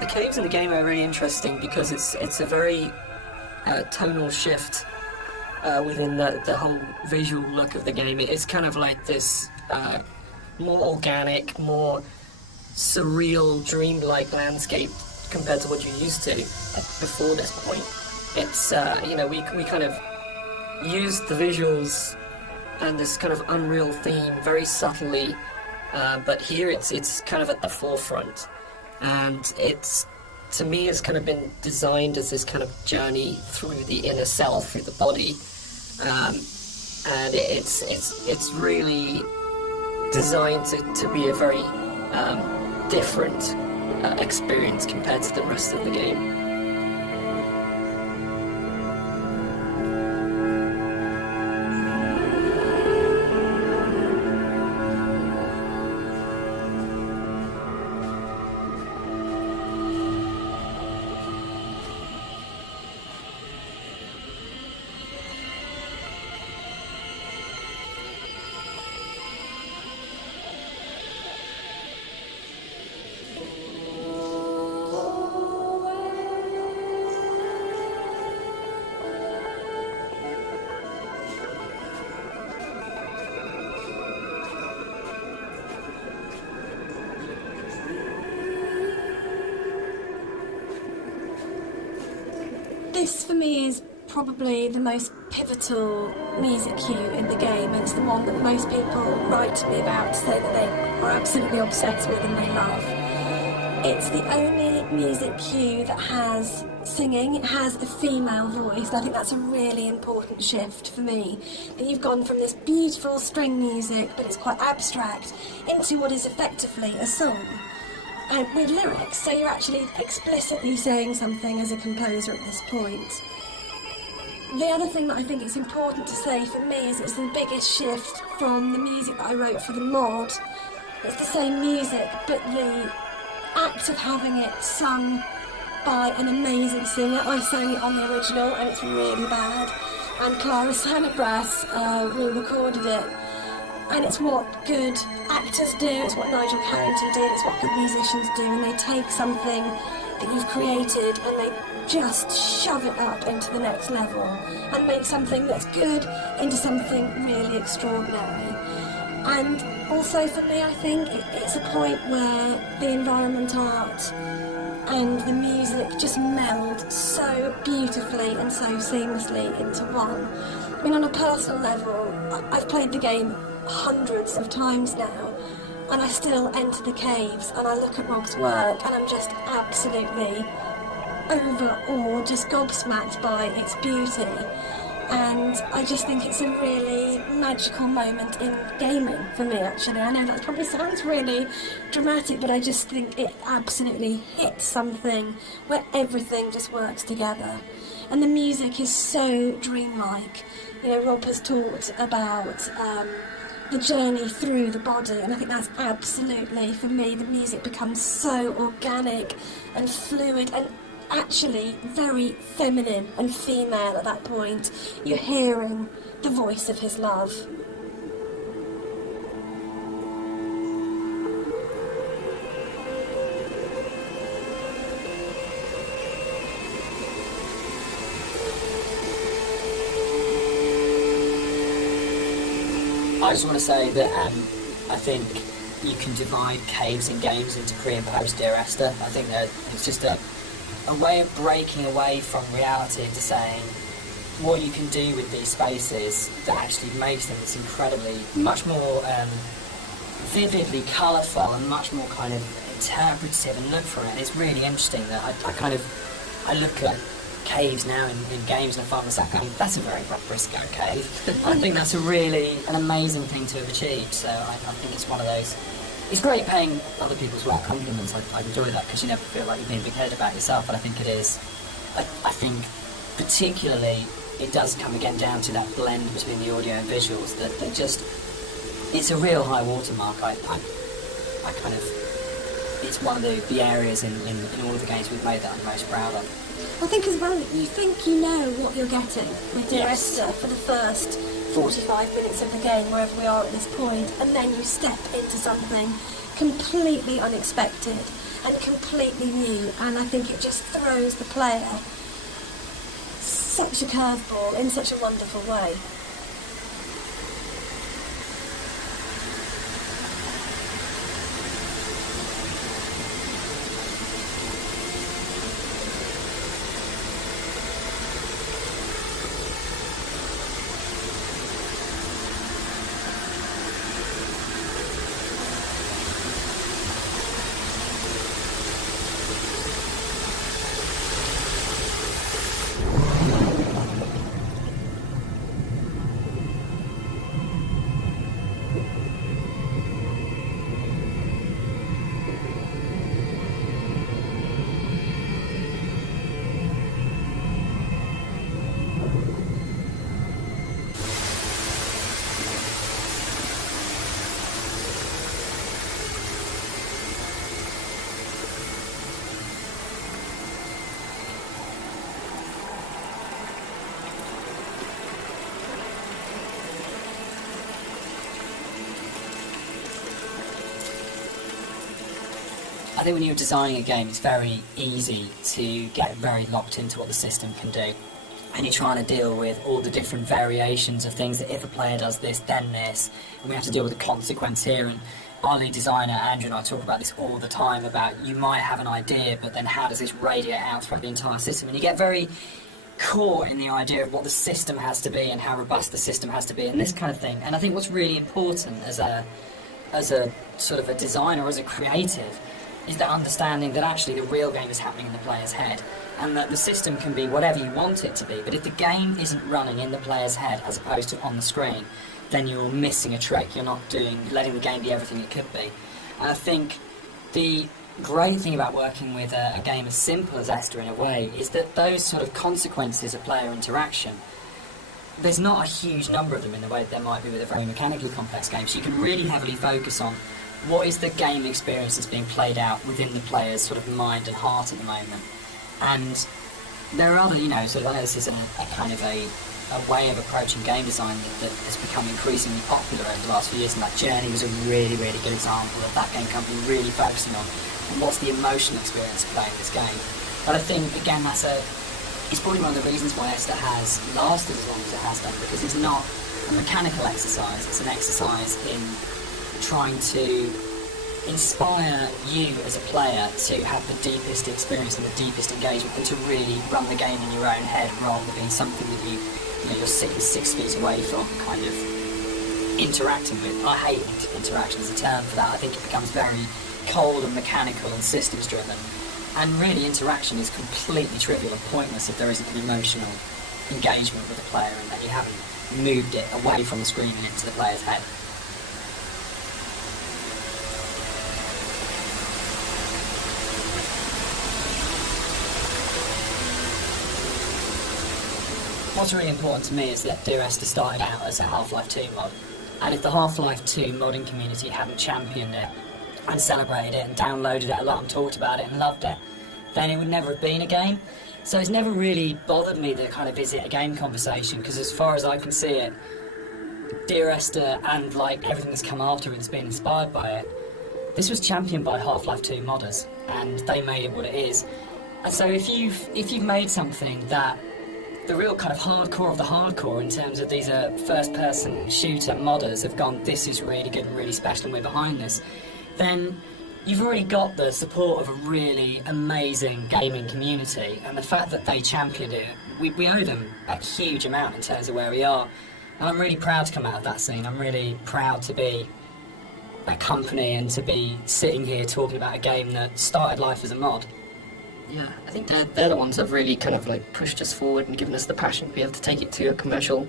The caves in the game are really interesting because it's a very tonal shift within the whole visual look of the game. It's kind of like this more organic, more surreal, dreamlike landscape compared to what you're used to before this point. It's we kind of used the visuals and this kind of unreal theme very subtly, but here it's kind of at the forefront. And to me, it's kind of been designed as this kind of journey through the inner self, through the body, and it's really designed to be a very different experience compared to the rest of the game. This for me is probably the most pivotal music cue in the game, and it's the one that most people write to me about to say that they are absolutely obsessed with and they love. It's the only music cue that has singing. It has a female voice, and I think that's a really important shift for me. That you've gone from this beautiful string music, but it's quite abstract, into what is effectively a song. And with lyrics, so you're actually explicitly saying something as a composer at this point. The other thing that I think it's important to say for me is it's the biggest shift from the music that I wrote for the mod. It's the same music, but the act of having it sung by an amazing singer. I sang it on the original and it's really bad. And Clara sang at brass, re-recorded it. And it's what good actors do, it's what Nigel Carrington did, it's what good musicians do, and they take something that you've created and they just shove it up into the next level and make something that's good into something really extraordinary. And also for me, I think it's a point where the environment art and the music just meld so beautifully and so seamlessly into one. I mean, on a personal level, I've played the game hundreds of times now, and I still enter the caves and I look at Rob's work and I'm just absolutely overawed, just gobsmacked by its beauty. And I just think it's a really magical moment in gaming for me, actually. I know that probably sounds really dramatic, but I just think it absolutely hits something where everything just works together. And the music is so dreamlike. You know, Rob has talked about the journey through the body, and I think that's absolutely, for me, the music becomes so organic and fluid and actually very feminine and female at that point. You're hearing the voice of his love. I just want to say that I think you can divide caves and games into pre and post Dear Esther. I think that it's just a way of breaking away from reality to saying what you can do with these spaces that actually makes them this incredibly, much more vividly colourful and much more kind of interpretative and look for it. It's really interesting that I look at caves now in games and I find myself going, that's a very Rob Briscoe cave. I think that's an amazing thing to have achieved, so I think it's one of those. It's great paying other people's work compliments. I enjoy that because you never feel like you're being big headed about yourself, but I think it is. I think particularly it does come again down to that blend between the audio and visuals that just, it's a real high watermark. I kind of, it's one of the areas in all of the games we've made that I'm most proud of. I think as well, you think you know what you're getting with Dear Esther for the first 45 minutes of the game, wherever we are at this point, and then you step into something completely unexpected and completely new, and I think it just throws the player such a curveball in such a wonderful way. I think when you're designing a game, it's very easy to get very locked into what the system can do. And you're trying to deal with all the different variations of things that if a player does this, then this. And we have to deal with the consequence here. And our lead designer, Andrew, and I talk about this all the time, about you might have an idea, but then how does this radiate out throughout the entire system? And you get very caught in the idea of what the system has to be and how robust the system has to be and this kind of thing. And I think what's really important as a sort of a designer or as a creative is the understanding that actually the real game is happening in the player's head, and that the system can be whatever you want it to be, but if the game isn't running in the player's head as opposed to on the screen, then you're missing a trick. You're not letting the game be everything it could be. And I think the great thing about working with a game as simple as Esther in a way is that those sort of consequences of player interaction, there's not a huge number of them in the way that there might be with a very mechanically complex game. So you can really heavily focus on what is the game experience that's being played out within the player's sort of mind and heart at the moment. And there are other, sort of, I know this is a kind of a way of approaching game design that has become increasingly popular over the last few years, and that Journey was a really, really good example of that game company really focusing on what's the emotional experience of playing this game. But I think, again, it's probably one of the reasons why Esther has lasted as long as it has done, because it's not a mechanical exercise, it's an exercise in trying to inspire you as a player to have the deepest experience and the deepest engagement, and to really run the game in your own head rather than being something that you're six feet away from kind of interacting with. I hate interaction as a term for that. I think it becomes very cold and mechanical and systems driven, and really interaction is completely trivial and pointless if there isn't an emotional engagement with the player and that you haven't moved it away from the screen and into the player's head. What's really important to me is that Dear Esther started out as a Half-Life 2 mod, and if the Half-Life 2 modding community hadn't championed it and celebrated it and downloaded it a lot and talked about it and loved it, then it would never have been a game. So it's never really bothered me the kind of is it a game conversation, because as far as I can see it, Dear Esther and like everything that's come after it that's been inspired by it, this was championed by Half-Life 2 modders, and they made it what it is. And so if you've made something that the real kind of hardcore of the hardcore in terms of these first-person shooter modders have gone, this is really good and really special and we're behind this, then you've already got the support of a really amazing gaming community, and the fact that they championed it, we owe them a huge amount in terms of where we are. And I'm really proud to come out of that scene. I'm really proud to be a company and to be sitting here talking about a game that started life as a mod. Yeah, I think they're the ones that have really kind of like pushed us forward and given us the passion to be able to take it to a commercial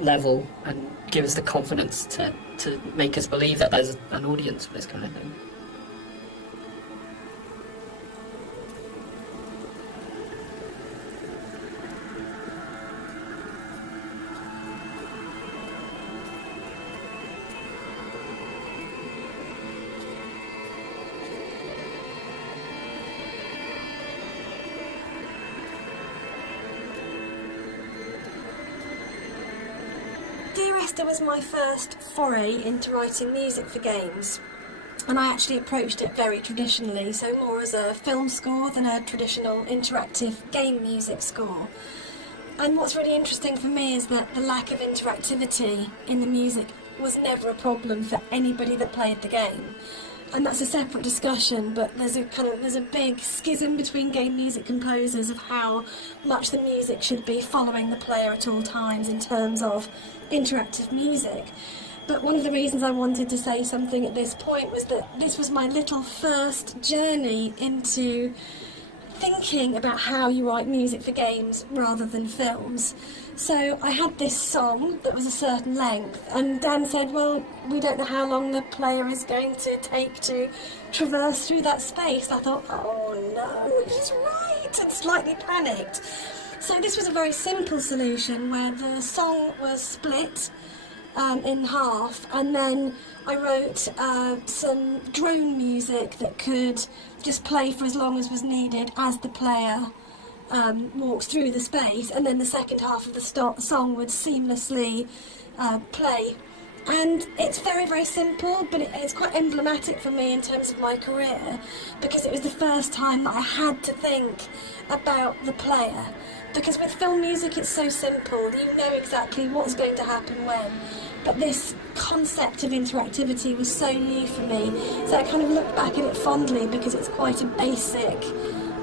level and give us the confidence to make us believe that there's an audience for this kind of thing. Dear Esther was my first foray into writing music for games, and I actually approached it very traditionally, so more as a film score than a traditional interactive game music score. And what's really interesting for me is that the lack of interactivity in the music was never a problem for anybody that played the game. And that's a separate discussion, but there's a big schism between game music composers of how much the music should be following the player at all times in terms of interactive music. But one of the reasons I wanted to say something at this point was that this was my little first journey into thinking about how you write music for games rather than films. So I had this song that was a certain length, and Dan said, well, we don't know how long the player is going to take to traverse through that space. I thought, oh no, he's right, and slightly panicked. So this was a very simple solution where the song was split in half, and then I wrote some drone music that could just play for as long as was needed as the player walks through the space, and then the second half of the song would seamlessly play And it's very, very simple, but it's quite emblematic for me in terms of my career, because it was the first time that I had to think about the player. Because with film music it's so simple, you know exactly what's going to happen when. But this concept of interactivity was so new for me, so I kind of look back at it fondly because it's quite a basic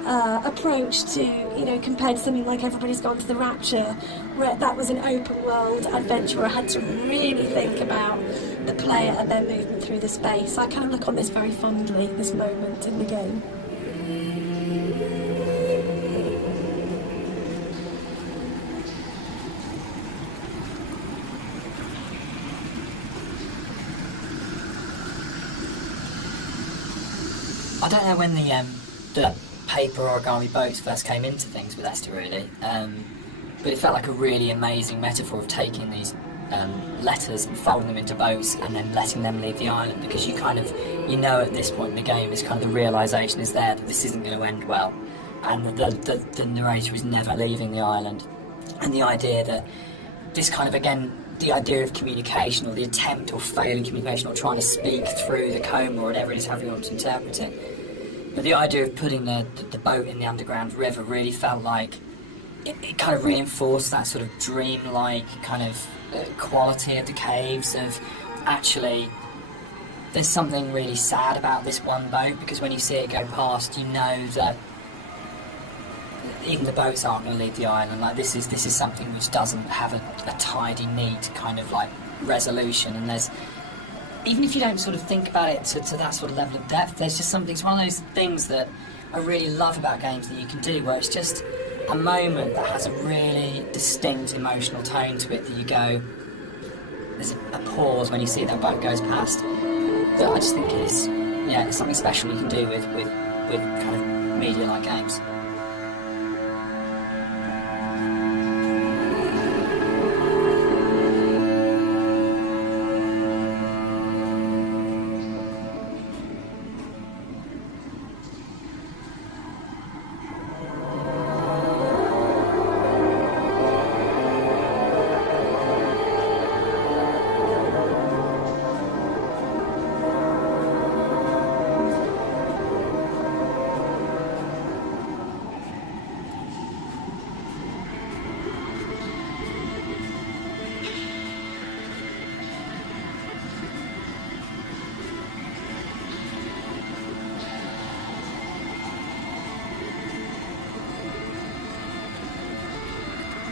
approach to, you know, compared to something like Everybody's Gone to the Rapture, where that was an open world adventure where I had to really think about the player and their movement through the space. I kind of look on this very fondly, this moment in the game. I don't know when the paper origami boats first came into things with Esther, really, but it felt like a really amazing metaphor of taking these letters and folding them into boats and then letting them leave the island, because you kind of, you know, at this point in the game, it's kind of the realisation is there that this isn't going to end well, and the narrator is never leaving the island, and the idea that this kind of, again, the idea of communication, or the attempt or failing communication, or trying to speak through the coma, or whatever it is, however you want to interpret it. But the idea of putting the boat in the underground river really felt like it kind of reinforced that sort of dreamlike kind of quality of the caves, of actually there's something really sad about this one boat, because when you see it go past, you know that even the boats aren't going to leave the island. Like, this is something which doesn't have a tidy, neat kind of like resolution, and there's, even if you don't sort of think about it to that sort of level of depth, there's just something, it's one of those things that I really love about games that you can do, where it's just a moment that has a really distinct emotional tone to it, that you go, there's a pause when you see that boat goes past, that I just think is, yeah, it's something special you can do with kind of media like games.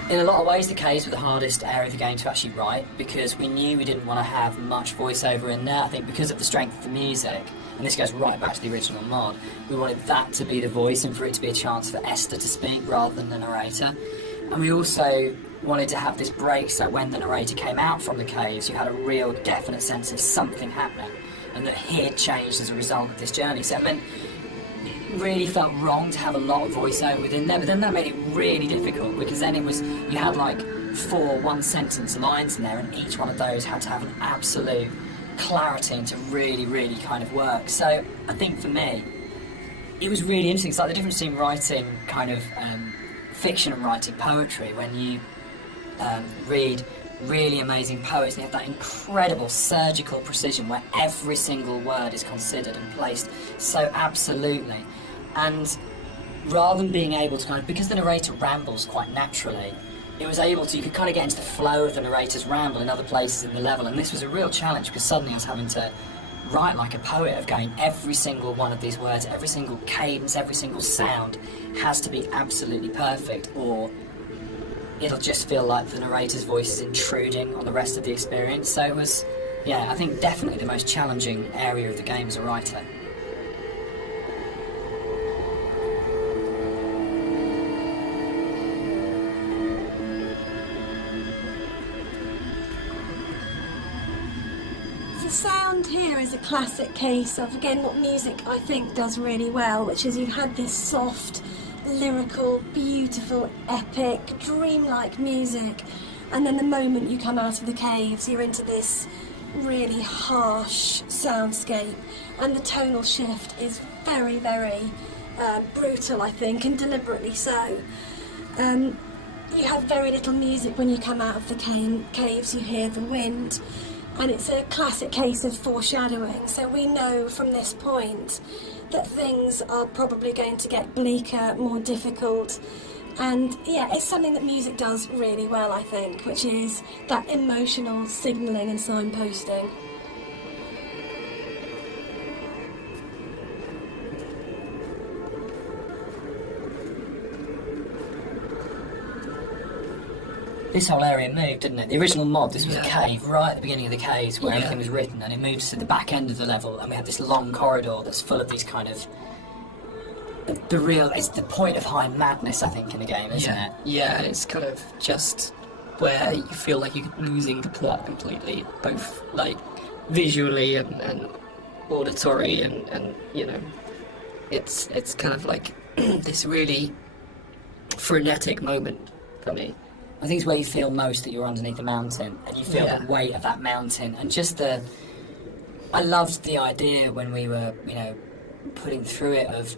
In a lot of ways, the caves were the hardest area of the game to actually write, because we knew we didn't want to have much voiceover in there. I think because of the strength of the music, and this goes right back to the original mod, we wanted that to be the voice and for it to be a chance for Esther to speak rather than the narrator. And we also wanted to have this break so that when the narrator came out from the caves, you had a real definite sense of something happening, and that he had changed as a result of this journey. So it meant really felt wrong to have a lot of voiceover within there, but then that made it really difficult, because then it was, you had like 4 one-sentence lines in there, and each one of those had to have an absolute clarity and to really, really kind of work. So I think for me, it was really interesting. It's like the difference between writing kind of fiction and writing poetry. When you read really amazing poets, and you have that incredible surgical precision where every single word is considered and placed so absolutely. And rather than being able to kind of, because the narrator rambles quite naturally, it was able to, you could kind of get into the flow of the narrator's ramble in other places in the level, and this was a real challenge, because suddenly I was having to write like a poet, of going, every single one of these words, every single cadence, every single sound has to be absolutely perfect, or it'll just feel like the narrator's voice is intruding on the rest of the experience. So it was, yeah, I think definitely the most challenging area of the game as a writer. The sound here is a classic case of, again, what music I think does really well, which is you've had this soft, lyrical, beautiful, epic, dreamlike music, and then the moment you come out of the caves, you're into this really harsh soundscape, and the tonal shift is very, very brutal, I think, and deliberately so. You have very little music when you come out of the caves. You hear the wind, And it's a classic case of foreshadowing. So we know from this point that things are probably going to get bleaker, more difficult. And yeah, it's something that music does really well, I think, which is that emotional signalling and signposting. This whole area moved, didn't it? The original mod, this was a cave, right at the beginning of the caves where everything was written, and it moves to the back end of the level, and we have this long corridor that's full of these kind of... It's the point of high madness, I think, in the game, isn't it? Yeah, it's kind of just where you feel like you're losing the plot completely, both like visually and auditory, and you know, it's kind of like this really frenetic moment for me. I think it's where you feel most that you're underneath a mountain, and you feel the weight of that mountain, and just I loved the idea when we were, you know, putting through it of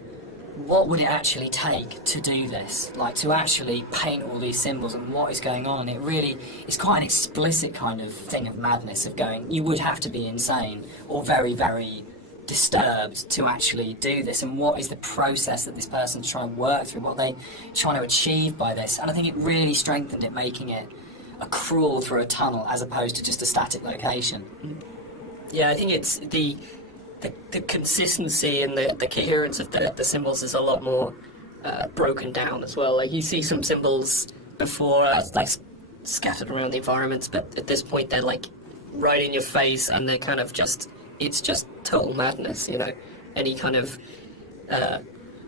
what would it actually take to do this, like to actually paint all these symbols and what is going on. It's quite an explicit kind of thing of madness of going, you would have to be insane or very, very disturbed to actually do this, and what is the process that this person's trying to work through, what they're trying to achieve by this. And I think it really strengthened it, making it a crawl through a tunnel as opposed to just a static location. Yeah, I think it's the consistency and the coherence of the symbols is a lot more broken down as well. Like you see some symbols before like scattered around the environments, but at this point they're like right in your face, and they're kind of just, it's just total madness, you know. Any kind of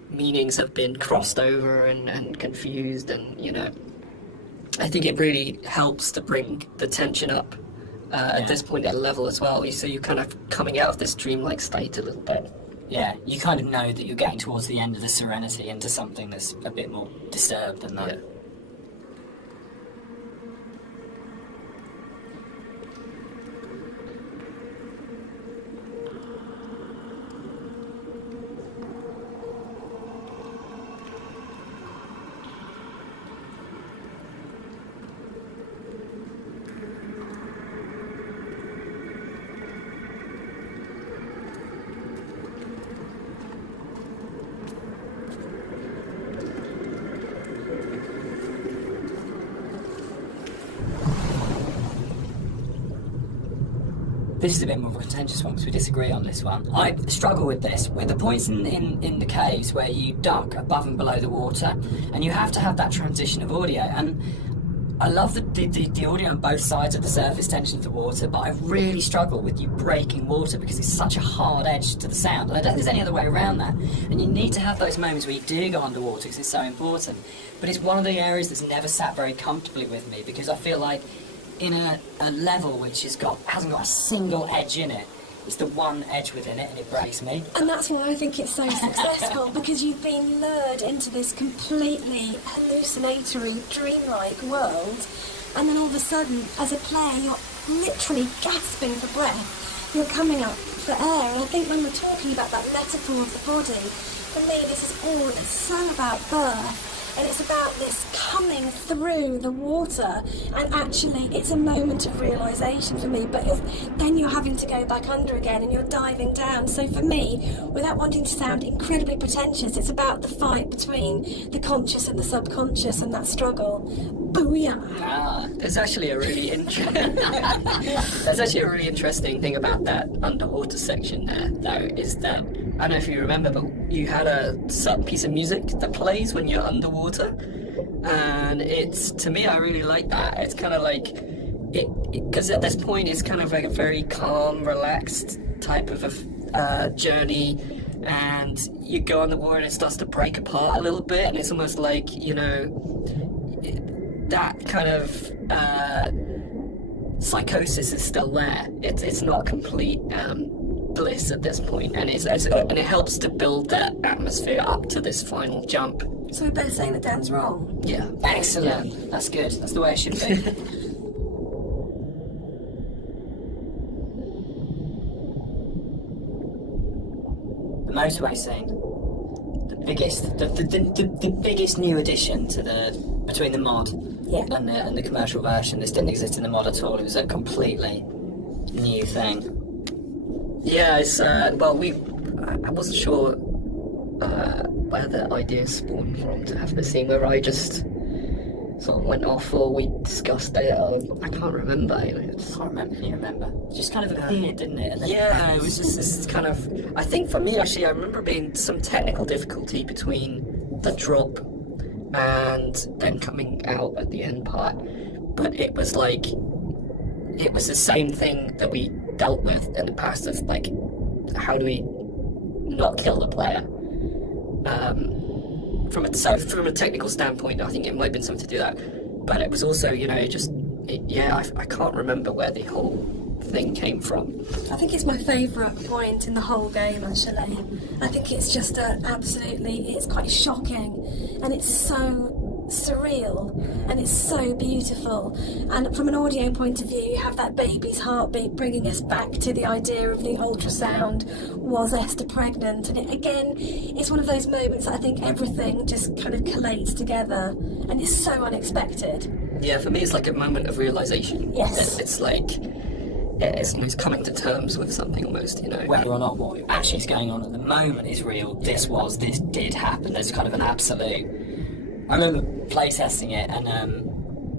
meanings have been crossed over and confused, and you know, I think it really helps to bring the tension up at this point at a level as well. So you're kind of coming out of this dreamlike state a little bit. Yeah, you kind of know that you're getting towards the end of the serenity into something that's a bit more disturbed than that. Yeah. This is a bit more of a contentious one because we disagree on this one. I struggle with this, with the points in the caves where you duck above and below the water, and you have to have that transition of audio. And I love the audio on both sides of the surface tension of the water, but I really struggle with you breaking water because it's such a hard edge to the sound. And I don't think there's any other way around that. And you need to have those moments where you do go underwater because it's so important. But it's one of the areas that's never sat very comfortably with me, because I feel like in a level which hasn't got a single edge in it, it's the one edge within it, and it breaks me. And that's why I think it's so successful, because you've been lured into this completely hallucinatory, dreamlike world, and then all of a sudden, as a player, you're literally gasping for breath. You're coming up for air, and I think when we're talking about that metaphor of the body, for me, it's so about birth. And it's about this coming through the water, and actually it's a moment of realisation for me, but then you're having to go back under again and you're diving down. So for me, without wanting to sound incredibly pretentious, it's about the fight between the conscious and the subconscious, and that struggle. Booyah! There's actually a really interesting thing about that underwater section there, though, is that, I don't know if you remember, but you had a piece of music that plays when you're underwater, and to me, I really like that. It's kind of like, because at this point it's kind of like a very calm, relaxed type of a journey, and you go underwater and it starts to break apart a little bit, and it's almost like, you know, that kind of psychosis is still there. It's not complete bliss at this point, and it helps to build that atmosphere up to this final jump. So we're both saying that Dan's wrong. Yeah. Excellent. Yeah. That's good. That's the way it should be. The motorway scene. The biggest new addition to between the mod and the commercial version. This didn't exist in the mod at all. It was a completely new thing. Yeah, it's well, I wasn't sure where the idea spawned from to have the scene, where I just sort of went off or we discussed it. I can't remember. I can't remember. Can you remember? Just kind of appeared, didn't it? And then Yeah, it was just this kind of. I think for me, actually, I remember being some technical difficulty between the drop and then coming out at the end part. But it was like, it was the same thing that we dealt with in the past of like, how do we not kill the player? From a technical standpoint, I think it might have been something to do that. But it was also, I can't remember where the whole thing came from. I think it's my favourite point in the whole game, actually. I think it's just it's quite shocking, and it's so surreal, and it's so beautiful. And from an audio point of view, you have that baby's heartbeat bringing us back to the idea of the ultrasound. Was Esther pregnant? And it's one of those moments that I think everything just kind of collates together, and it's so unexpected. Yeah, for me, it's like a moment of realization. Yes. It's like it's almost coming to terms with something, almost. whether or not what actually is going on at the moment is real, this did happen. There's kind of an absolute. I remember playtesting it, and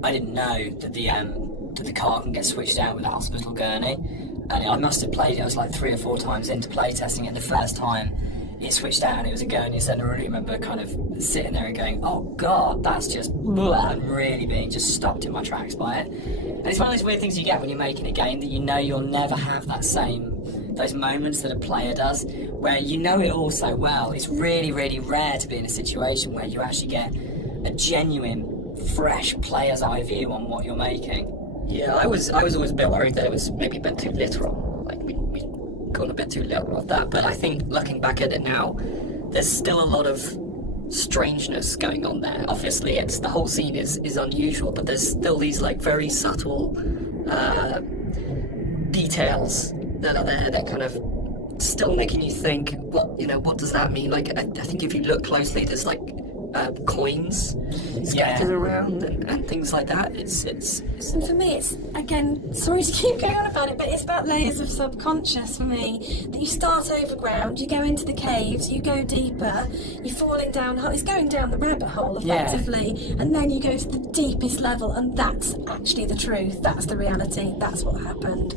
I didn't know that the car can get switched out with a hospital gurney. And I must have played it. I was like 3 or 4 times into playtesting it. The first time it switched out and it was a gurney, so I really remember kind of sitting there and going, "Oh God, that's just," and really being just stopped in my tracks by it. And it's one of those weird things you get when you're making a game, that you know you'll never have those moments that a player does, where you know it all so well. It's really, really rare to be in a situation where you actually get a genuine, fresh player's eye view on what you're making. Yeah, I was always a bit worried that it was maybe a bit too literal. Like we gone a bit too literal with that. But I think looking back at it now, there's still a lot of strangeness going on there. Obviously, the whole scene is unusual, but there's still these like very subtle details that are there that kind of still making you think, what does that mean? Like I think if you look closely, there's like coins scattered around and things like that. It's And for me, it's, again, sorry to keep going on about it, but it's about layers of subconscious for me. That you start overground, you go into the caves, you go deeper, you're falling down, it's going down the rabbit hole effectively, and then you go to the deepest level, and that's actually the truth, that's the reality, that's what happened.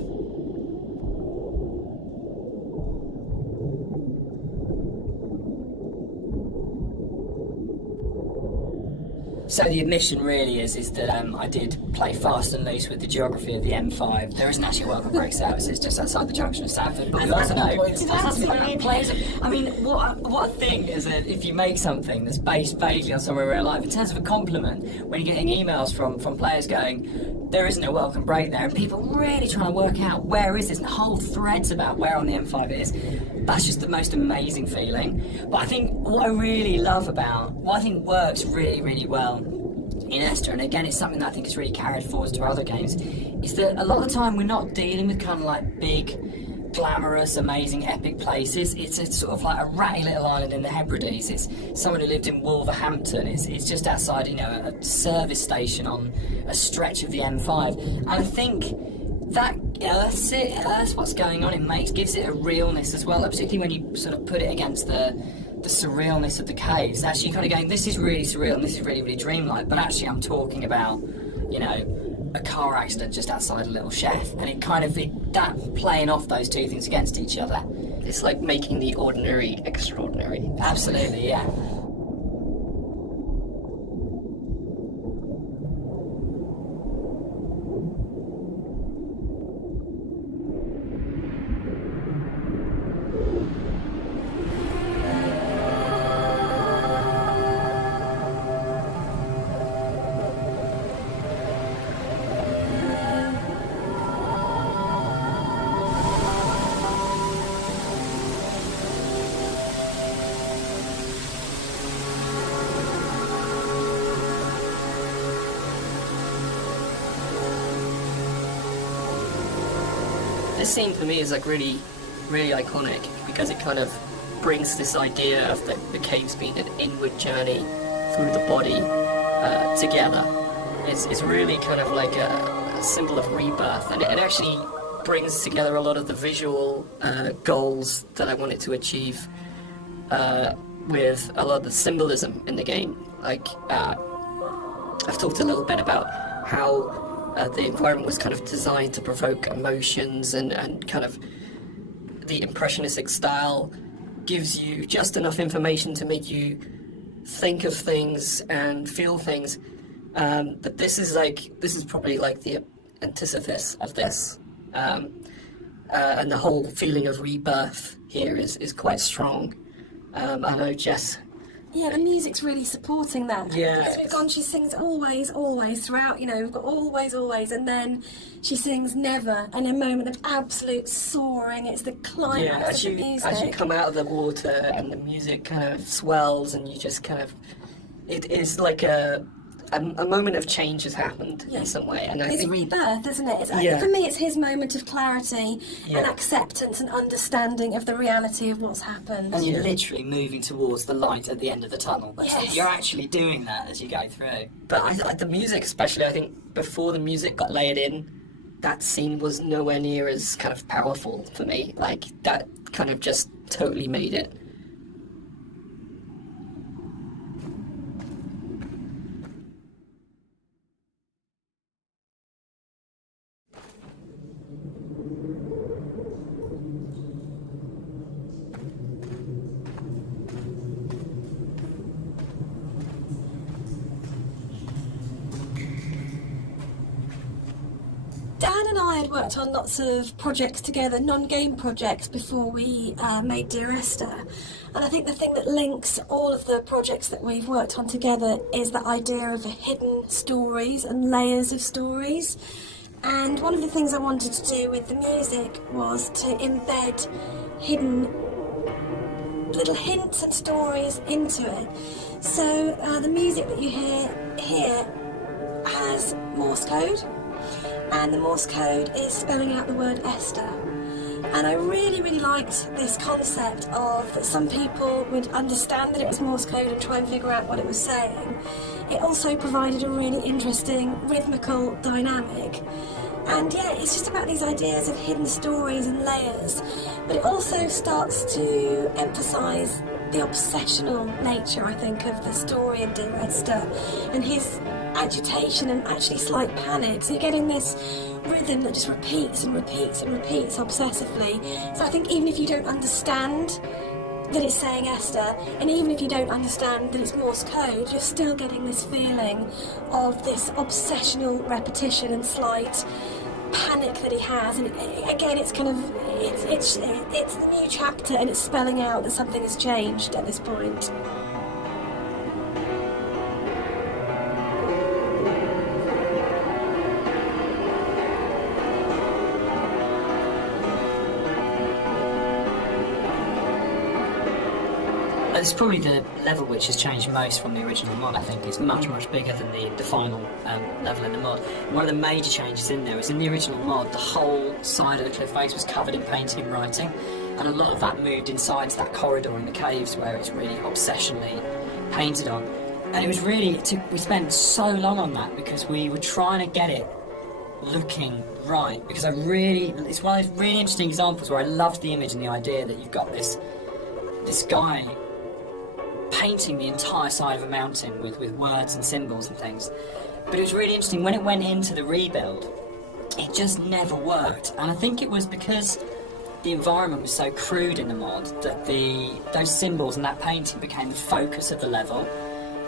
So the admission really is that I did play fast and loose with the geography of the M5. There isn't actually a welcome break service, it's just outside the junction of Sanford. But we also know players. I mean, what a thing is that if you make something that's based vaguely on somewhere in real life, in terms of a compliment, when you're getting emails from players going, there isn't a welcome break there, and people really trying to work out where is this, and whole threads about where on the M5 it is. That's just the most amazing feeling. But I think what I really love what I think works really, really well in Esther, and again it's something that I think is really carried forward to other games, is that a lot of the time we're not dealing with kind of like big, glamorous, amazing, epic places. It's sort of like a ratty little island in the Hébridas. It's someone who lived in Wolverhampton. It's just outside, a service station on a stretch of the M5. And I think that earths what's going on. Gives it a realness as well, particularly when you sort of put it against the surrealness of the caves. Actually, you're kind of going, this is really surreal and this is really, really dreamlike, but actually I'm talking about, a car accident just outside a little chef, and that playing off those two things against each other. It's like making the ordinary extraordinary. Absolutely, yeah. This scene for me is like really, really iconic because it kind of brings this idea of the caves being an inward journey through the body together. It's really kind of like a symbol of rebirth, and it actually brings together a lot of the visual goals that I wanted to achieve with a lot of the symbolism in the game. Like, I've talked a little bit about how the environment was kind of designed to provoke emotions, and kind of the impressionistic style gives you just enough information to make you think of things and feel things. But this is probably like the antithesis of this. And the whole feeling of rebirth here is quite strong. I know Jess. Yeah, the music's really supporting that. Yeah. As we've gone, she sings always, always throughout, we've got always, always, and then she sings never, and a moment of absolute soaring. It's the climax of the music. As you come out of the water and the music kind of swells, and you just kind of, it is like a moment of change has happened in some way. And it's rebirth, isn't it? For me, it's his moment of clarity and acceptance and understanding of the reality of what's happened. And you're literally moving towards the light at the end of the tunnel. Yes. You're actually doing that as you go through. But I like the music, especially. I think before the music got layered in, that scene was nowhere near as kind of powerful for me. Like, that kind of just totally made it. Dan and I had worked on lots of projects together, non-game projects, before we made Dear Esther. And I think the thing that links all of the projects that we've worked on together is the idea of hidden stories and layers of stories. And one of the things I wanted to do with the music was to embed hidden little hints and stories into it. So the music that you hear here has Morse code. And the Morse code is spelling out the word Esther. And I really, really liked this concept of that some people would understand that it was Morse code and try and figure out what it was saying. It also provided a really interesting rhythmical dynamic. And yeah, it's just about these ideas of hidden stories and layers. But it also starts to emphasise the obsessional nature, I think, of the story in Dear Esther, and his agitation and actually slight panic. So you're getting this rhythm that just repeats and repeats and repeats obsessively. So I think even if you don't understand that it's saying Esther, and even if you don't understand that it's Morse code, you're still getting this feeling of this obsessional repetition and slight panic that he has. And again, it's kind of it's the new chapter, and it's spelling out that something has changed at this point. It's probably the level which has changed most from the original mod. I think it's much, much bigger than the final level in the mod. One of the major changes in there is in the original mod, the whole side of the cliff face was covered in painting and writing, and a lot of that moved inside to that corridor in the caves where it's really obsessionally painted on. And it was really, we spent so long on that because we were trying to get it looking right. Because it's one of those really interesting examples where I loved the image and the idea that you've got this guy painting the entire side of a mountain with words and symbols and things. But it was really interesting, when it went into the rebuild, it just never worked. And I think it was because the environment was so crude in the mod that those symbols and that painting became the focus of the level,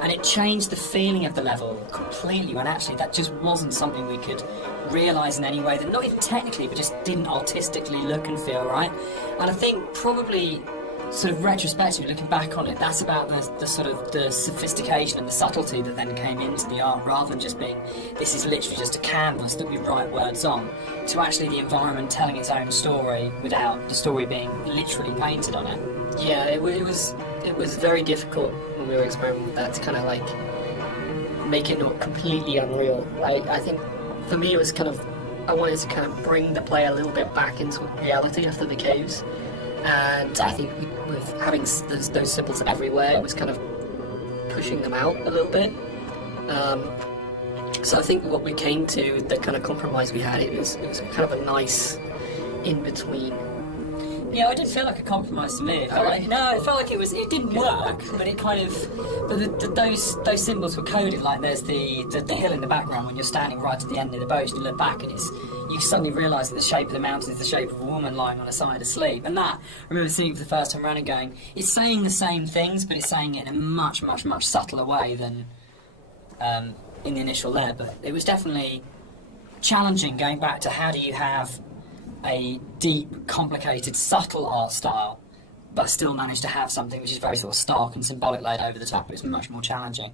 and it changed the feeling of the level completely, when actually that just wasn't something we could realise in any way, that not even technically, but just didn't artistically look and feel right. And I think probably sort of retrospectively, looking back on it, that's about the sort of the sophistication and the subtlety that then came into the art, rather than just being, this is literally just a canvas that we write words on, to actually the environment telling its own story without the story being literally painted on it. Yeah, it was very difficult when we were experimenting with that to kind of like make it not completely unreal. I think for me it was kind of, I wanted to kind of bring the player a little bit back into reality after the caves. And I think with having those symbols everywhere, it was kind of pushing them out a little bit. So I think what we came to, the kind of compromise we had, it was kind of a nice in between. Yeah, it didn't feel like a compromise to me. It felt like, no, it felt like it didn't work, but it kind of, but those symbols were coded. Like there's the hill in the background when you're standing right at the end of the boat and you look back and you suddenly realise that the shape of the mountain is the shape of a woman lying on a side asleep. And that, I remember seeing it for the first time around and going, it's saying the same things, but it's saying it in a much, much, much subtler way than in the initial layer. But it was definitely challenging going back to how do you have a deep, complicated, subtle art style, but still manage to have something which is very sort of stark and symbolic laid over the top. It was much more challenging.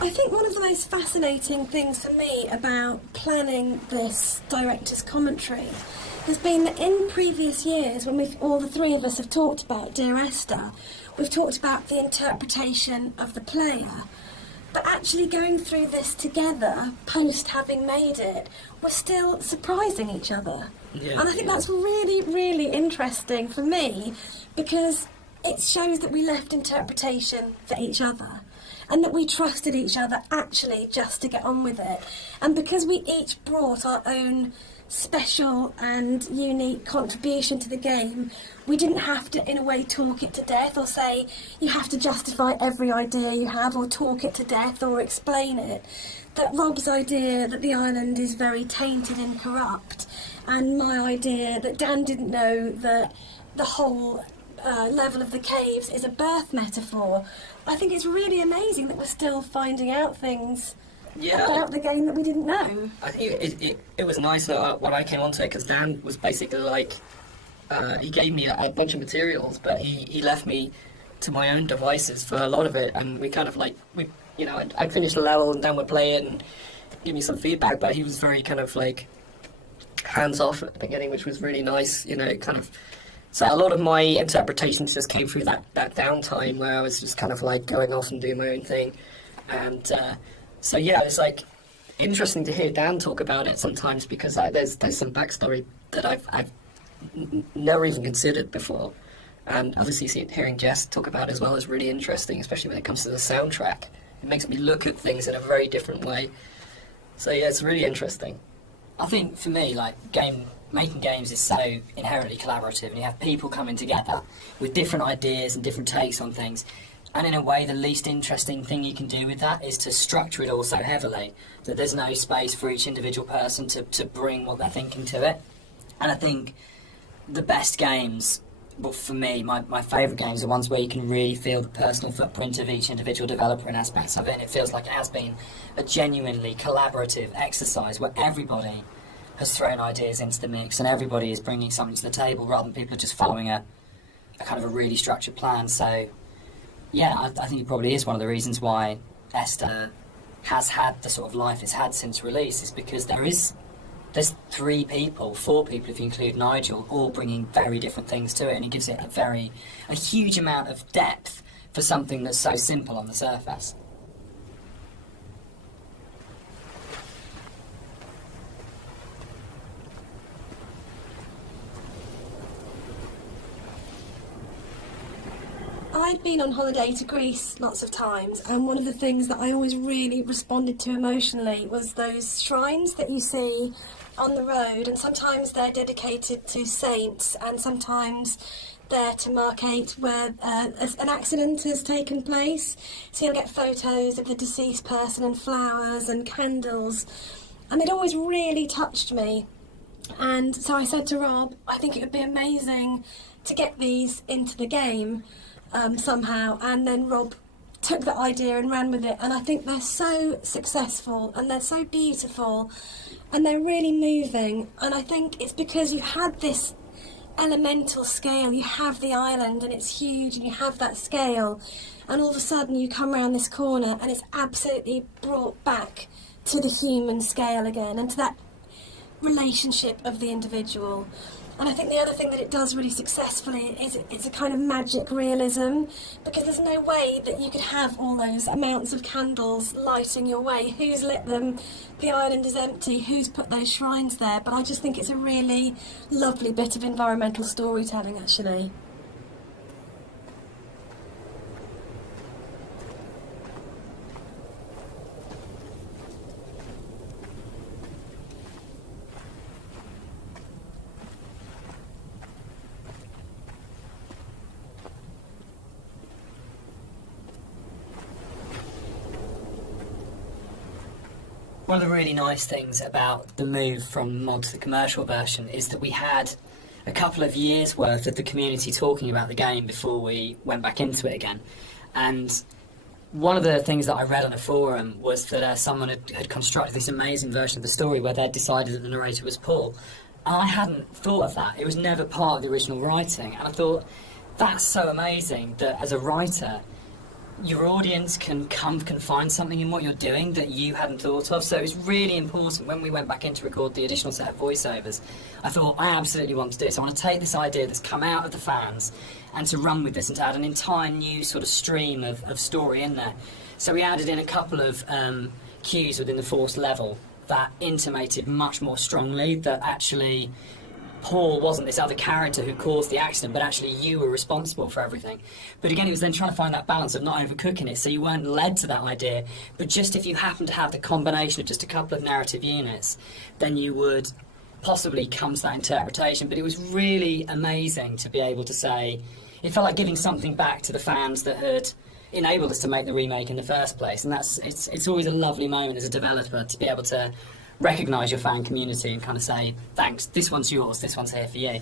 I think one of the most fascinating things for me about planning this director's commentary has been that in previous years, when all the three of us have talked about Dear Esther, we've talked about the interpretation of the player. But actually going through this together, post having made it, we're still surprising each other. Yeah, and I think that's really, really interesting for me, because it shows that we left interpretation for each other. And that we trusted each other actually just to get on with it. And because we each brought our own special and unique contribution to the game, we didn't have to, in a way, talk it to death or say, you have to justify every idea you have or talk it to death or explain it. That Rob's idea that the island is very tainted and corrupt, and my idea that Dan didn't know that the whole level of the caves is a birth metaphor. I think it's really amazing that we're still finding out things about the game that we didn't know. I think it was nice when I came onto it, because Dan was basically like, he gave me a bunch of materials, but he left me to my own devices for a lot of it, and we kind of like, I'd finish the level and Dan would play it and give me some feedback, but he was very kind of like hands-off at the beginning, which was really nice, kind of. So a lot of my interpretations just came through that downtime where I was just kind of like going off and doing my own thing. And so yeah, it's like interesting to hear Dan talk about it sometimes, because there's some backstory that I've never even considered before. And obviously hearing Jess talk about it as well is really interesting, especially when it comes to the soundtrack. It makes me look at things in a very different way. So yeah, it's really interesting. I think for me, like making games is so inherently collaborative, and you have people coming together with different ideas and different takes on things. And in a way, the least interesting thing you can do with that is to structure it all so heavily that there's no space for each individual person to bring what they're thinking to it. And I think the best games, well, for me, my favourite games are ones where you can really feel the personal footprint of each individual developer and aspects of it. And it feels like it has been a genuinely collaborative exercise where everybody has thrown ideas into the mix and everybody is bringing something to the table rather than people just following a kind of a really structured plan. So yeah, I think it probably is one of the reasons why Esther has had the sort of life it's had since release, is because there's 4 people if you include Nigel, all bringing very different things to it, and it gives it a huge amount of depth for something that's so simple on the surface. I'd been on holiday to Greece lots of times, and one of the things that I always really responded to emotionally was those shrines that you see on the road, and sometimes they're dedicated to saints, and sometimes they're to markate where an accident has taken place. So you'll get photos of the deceased person and flowers and candles, and it always really touched me And so I said to Rob, I think it would be amazing to get these into the game somehow. And then Rob took that idea and ran with it. And I think they're so successful and they're so beautiful and they're really moving. And I think it's because you've had this elemental scale. You have the island and it's huge and you have that scale. And all of a sudden you come around this corner and it's absolutely brought back to the human scale again and to that relationship of the individual. And I think the other thing that it does really successfully is it's a kind of magic realism, because there's no way that you could have all those amounts of candles lighting your way. Who's lit them? The island is empty. Who's put those shrines there? But I just think it's a really lovely bit of environmental storytelling, actually. One of the really nice things about the move from mod to the commercial version is that we had a couple of years worth of the community talking about the game before we went back into it again. And one of the things that I read on a forum was that someone had constructed this amazing version of the story where they'd decided that the narrator was Paul. And I hadn't thought of that. It was never part of the original writing. And I thought, that's so amazing that as a writer, your audience can find something in what you're doing that you hadn't thought of. So it was really important when we went back in to record the additional set of voiceovers. I thought, I absolutely want to do this. I want to take this idea that's come out of the fans and to run with this and to add an entire new sort of stream of story in there. So we added in a couple of cues within the fourth level that intimated much more strongly that actually Paul wasn't this other character who caused the accident, but actually you were responsible for everything. But again, it was then trying to find that balance of not overcooking it, so you weren't led to that idea, but just if you happen to have the combination of just a couple of narrative units, then you would possibly come to that interpretation. But it was really amazing to be able to say, it felt like giving something back to the fans that had enabled us to make the remake in the first place. And it's always a lovely moment as a developer to be able to recognise your fan community and kind of say, thanks, this one's yours, this one's here for you.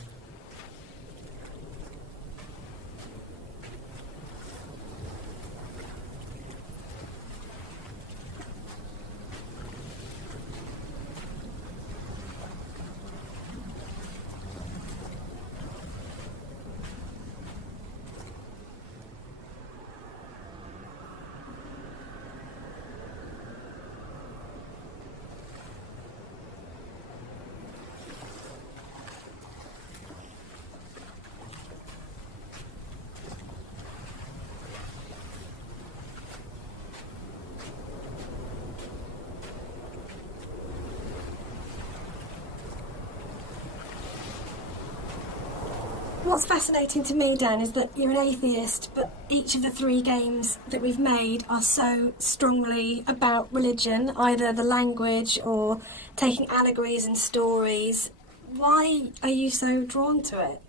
What's fascinating to me, Dan, is that you're an atheist, but each of the three games that we've made are so strongly about religion, either the language or taking allegories and stories. Why are you so drawn to it?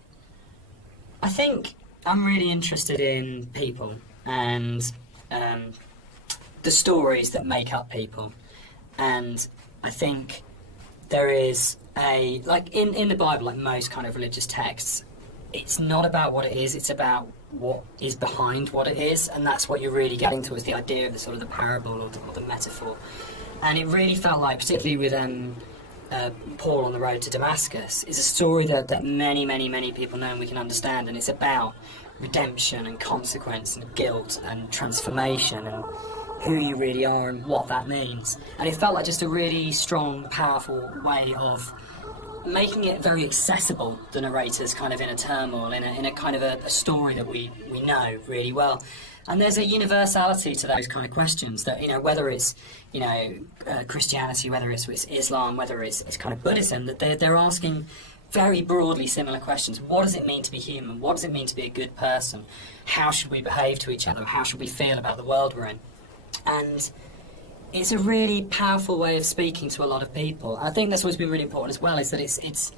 I think I'm really interested in people and the stories that make up people. And I think there is in the Bible, like most kind of religious texts, it's not about what it is, it's about what is behind what it is, and that's what you're really getting to, is the idea of the sort of the parable or the metaphor. And it really felt like, particularly with Paul on the road to Damascus, is a story that many people know and we can understand, and it's about redemption and consequence and guilt and transformation and who you really are and what that means. And it felt like just a really strong, powerful way of making it very accessible, the narrator's kind of inner turmoil, in a kind of a story that we know really well. And there's a universality to those kind of questions that, whether it's, Christianity, whether it's Islam, whether it's kind of Buddhism, that they're asking very broadly similar questions. What does it mean to be human? What does it mean to be a good person? How should we behave to each other? How should we feel about the world we're in? And it's a really powerful way of speaking to a lot of people. I think that's what's been really important as well, is that it's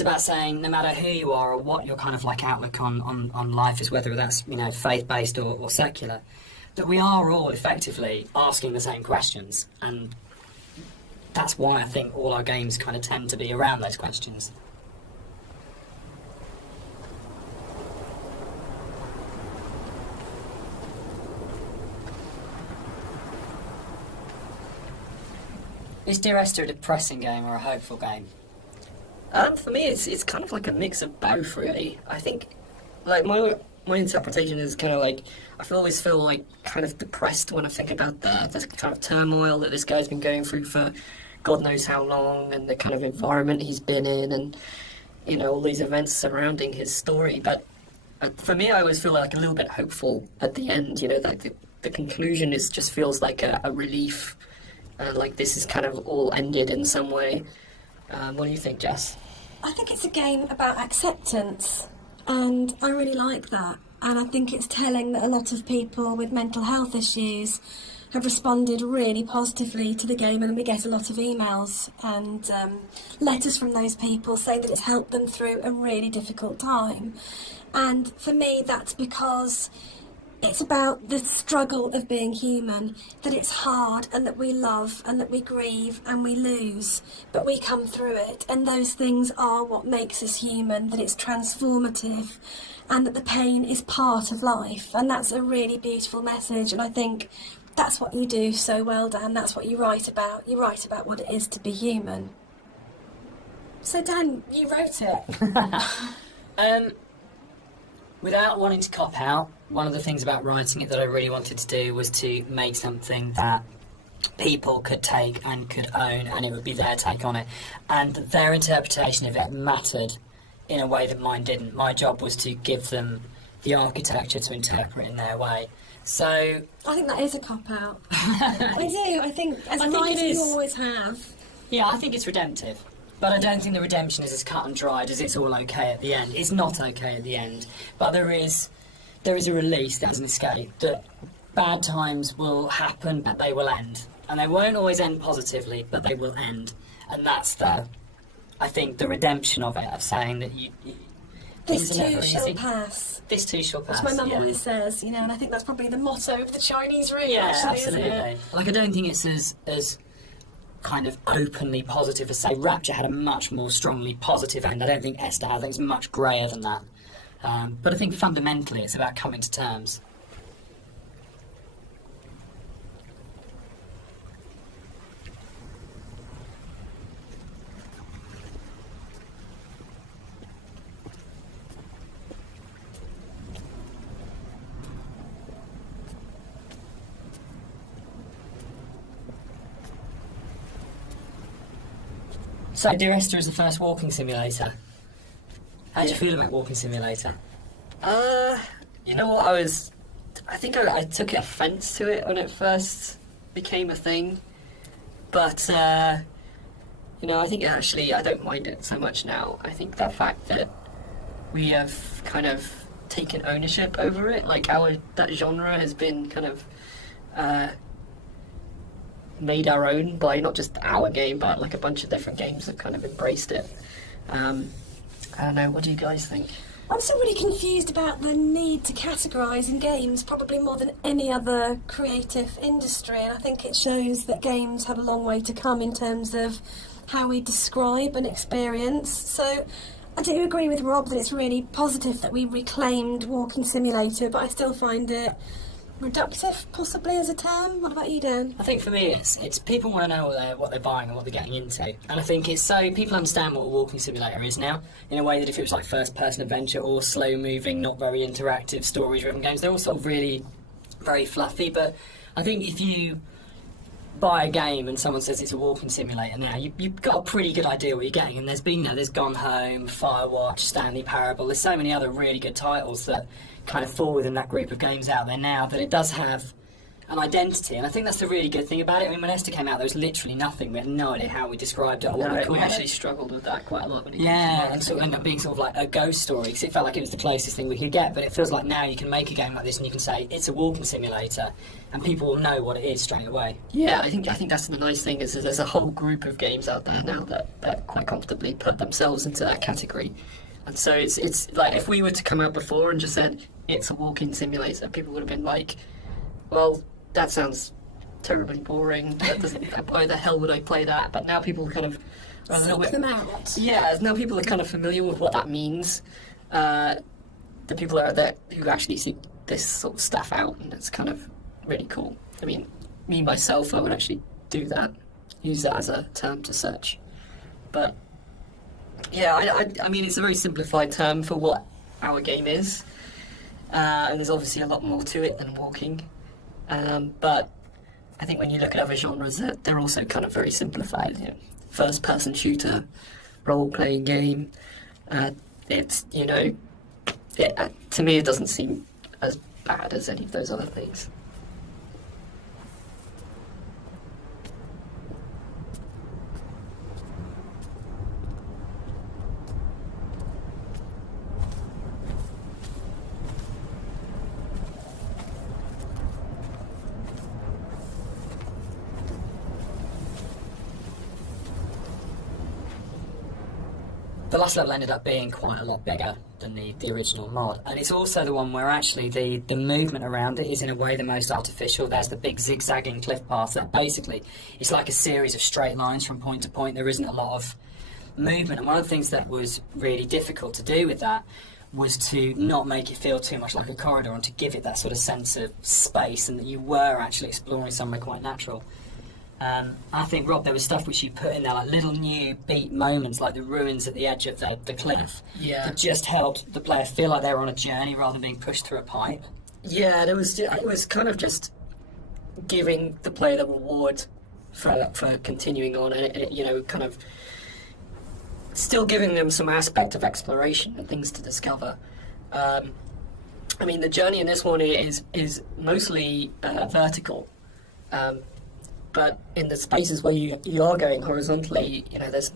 about saying no matter who you are or what your kind of like outlook on life is, whether that's faith-based or secular, that we are all effectively asking the same questions and that's why I think all our games kind of tend to be around those questions. Is Dear Esther a depressing game or a hopeful game? For me, it's kind of like a mix of both, really. I think, like, my interpretation is kind of like, always feel like kind of depressed when I think about the kind of turmoil that this guy's been going through for God knows how long, and the kind of environment he's been in, and, you know, all these events surrounding his story. But for me, I always feel like a little bit hopeful at the end, you know, like the conclusion just feels like a relief. Like this is kind of all ended in some way. What do you think, Jess? I think it's a game about acceptance, and I really like that. And I think it's telling that a lot of people with mental health issues have responded really positively to the game, and we get a lot of emails and letters from those people saying that it's helped them through a really difficult time. And for me, that's because it's about the struggle of being human, that it's hard and that we love and that we grieve and we lose, but we come through it, and those things are what makes us human, that it's transformative and that the pain is part of life. And that's a really beautiful message, and I think that's what you do so well, Dan. That's what you write about. You write about what it is to be human. So Dan, you wrote it. Without wanting to cop out, one of the things about writing it that I really wanted to do was to make something that people could take and could own, and it would be their take on it. And their interpretation of it mattered in a way that mine didn't. My job was to give them the architecture to interpret in their way. So I think that is a cop-out. I do. I think as writers you always have. Yeah, I think it's redemptive. But I don't think the redemption is as cut and dried as it's all okay at the end. It's not okay at the end. But there is a release, there's an escape, that bad times will happen, but they will end. And they won't always end positively, but they will end. And that's I think, the redemption of it, of saying that this too shall pass. This too shall pass. Which my mum always says, you know, and I think that's probably the motto of the Chinese room, actually, absolutely. isn't it? Like, I don't think it's as kind of openly positive as, say, Rapture had a much more strongly positive end. I don't think Esther had. I think it's much greyer than that. But I think fundamentally it's about coming to terms. So, Dear Esther is the first walking simulator. How do you feel about walking simulator? You know what, I think I took offence to it when it first became a thing, but, you know, I think actually I don't mind it so much now. I think the fact that we have kind of taken ownership over it, like that genre has been kind of, made our own by not just our game, but like a bunch of different games that kind of embraced it. I don't know, what do you guys think? I'm still really confused about the need to categorise in games, probably more than any other creative industry, and I think it shows that games have a long way to come in terms of how we describe an experience. So I do agree with Rob that it's really positive that we reclaimed Walking Simulator, but I still find it reductive, possibly, as a term. What about you, Dan? I think for me it's people want to know what they're buying and what they're getting into, and I think it's so people understand what a walking simulator is now, in a way that if it was like first person adventure or slow moving, not very interactive, story driven games, they're all sort of really very fluffy. But I think if you buy a game and someone says it's a walking simulator now, you've got a pretty good idea what you're getting. And there's Gone Home, Firewatch, Stanley Parable, there's so many other really good titles that kind of fall within that group of games out there now, that it does have an identity, and I think that's the really good thing about it. I mean, when Esther came out, there was literally nothing. We had no idea how we described it or what we called it. We actually struggled with that quite a lot. And sort of ended up being sort of like a ghost story, because it felt like it was the closest thing we could get. But it feels like now you can make a game like this and you can say it's a walking simulator, and people will know what it is straight away. Yeah, I think that's the nice thing is there's a whole group of games out there now that quite comfortably put themselves into that category. And so it's like, if we were to come out before and just said it's a walking simulator, people would have been like, well, that sounds terribly boring. Why the hell would I play that? But now people kind of are a little Seek bit. them out. Yeah, now people are kind of familiar with what that means. The people are there who actually seek this sort of stuff out, and it's kind of really cool. I mean, me myself, I would actually do that, use that as a term to search. But yeah, I mean, it's a very simplified term for what our game is, and there's obviously a lot more to it than walking. But I think when you look at other genres, they're also kind of very simplified. You know, first-person shooter, role-playing game. It's, you know, to me it doesn't seem as bad as any of those other things. The last level ended up being quite a lot bigger than the original mod, and it's also the one where actually the movement around it is in a way the most artificial. There's the big zigzagging cliff path that basically it's like a series of straight lines from point to point. There isn't a lot of movement, and one of the things that was really difficult to do with that was to not make it feel too much like a corridor and to give it that sort of sense of space and that you were actually exploring somewhere quite natural. I think, Rob, there was stuff which you put in there, like little new beat moments, like the ruins at the edge of the cliff, that just helped the player feel like they were on a journey rather than being pushed through a pipe. Yeah, it was kind of just giving the player the reward for continuing on, and it, you know, kind of still giving them some aspect of exploration and things to discover. I mean, the journey in this one is mostly vertical. But in the spaces where you are going horizontally, you know, there's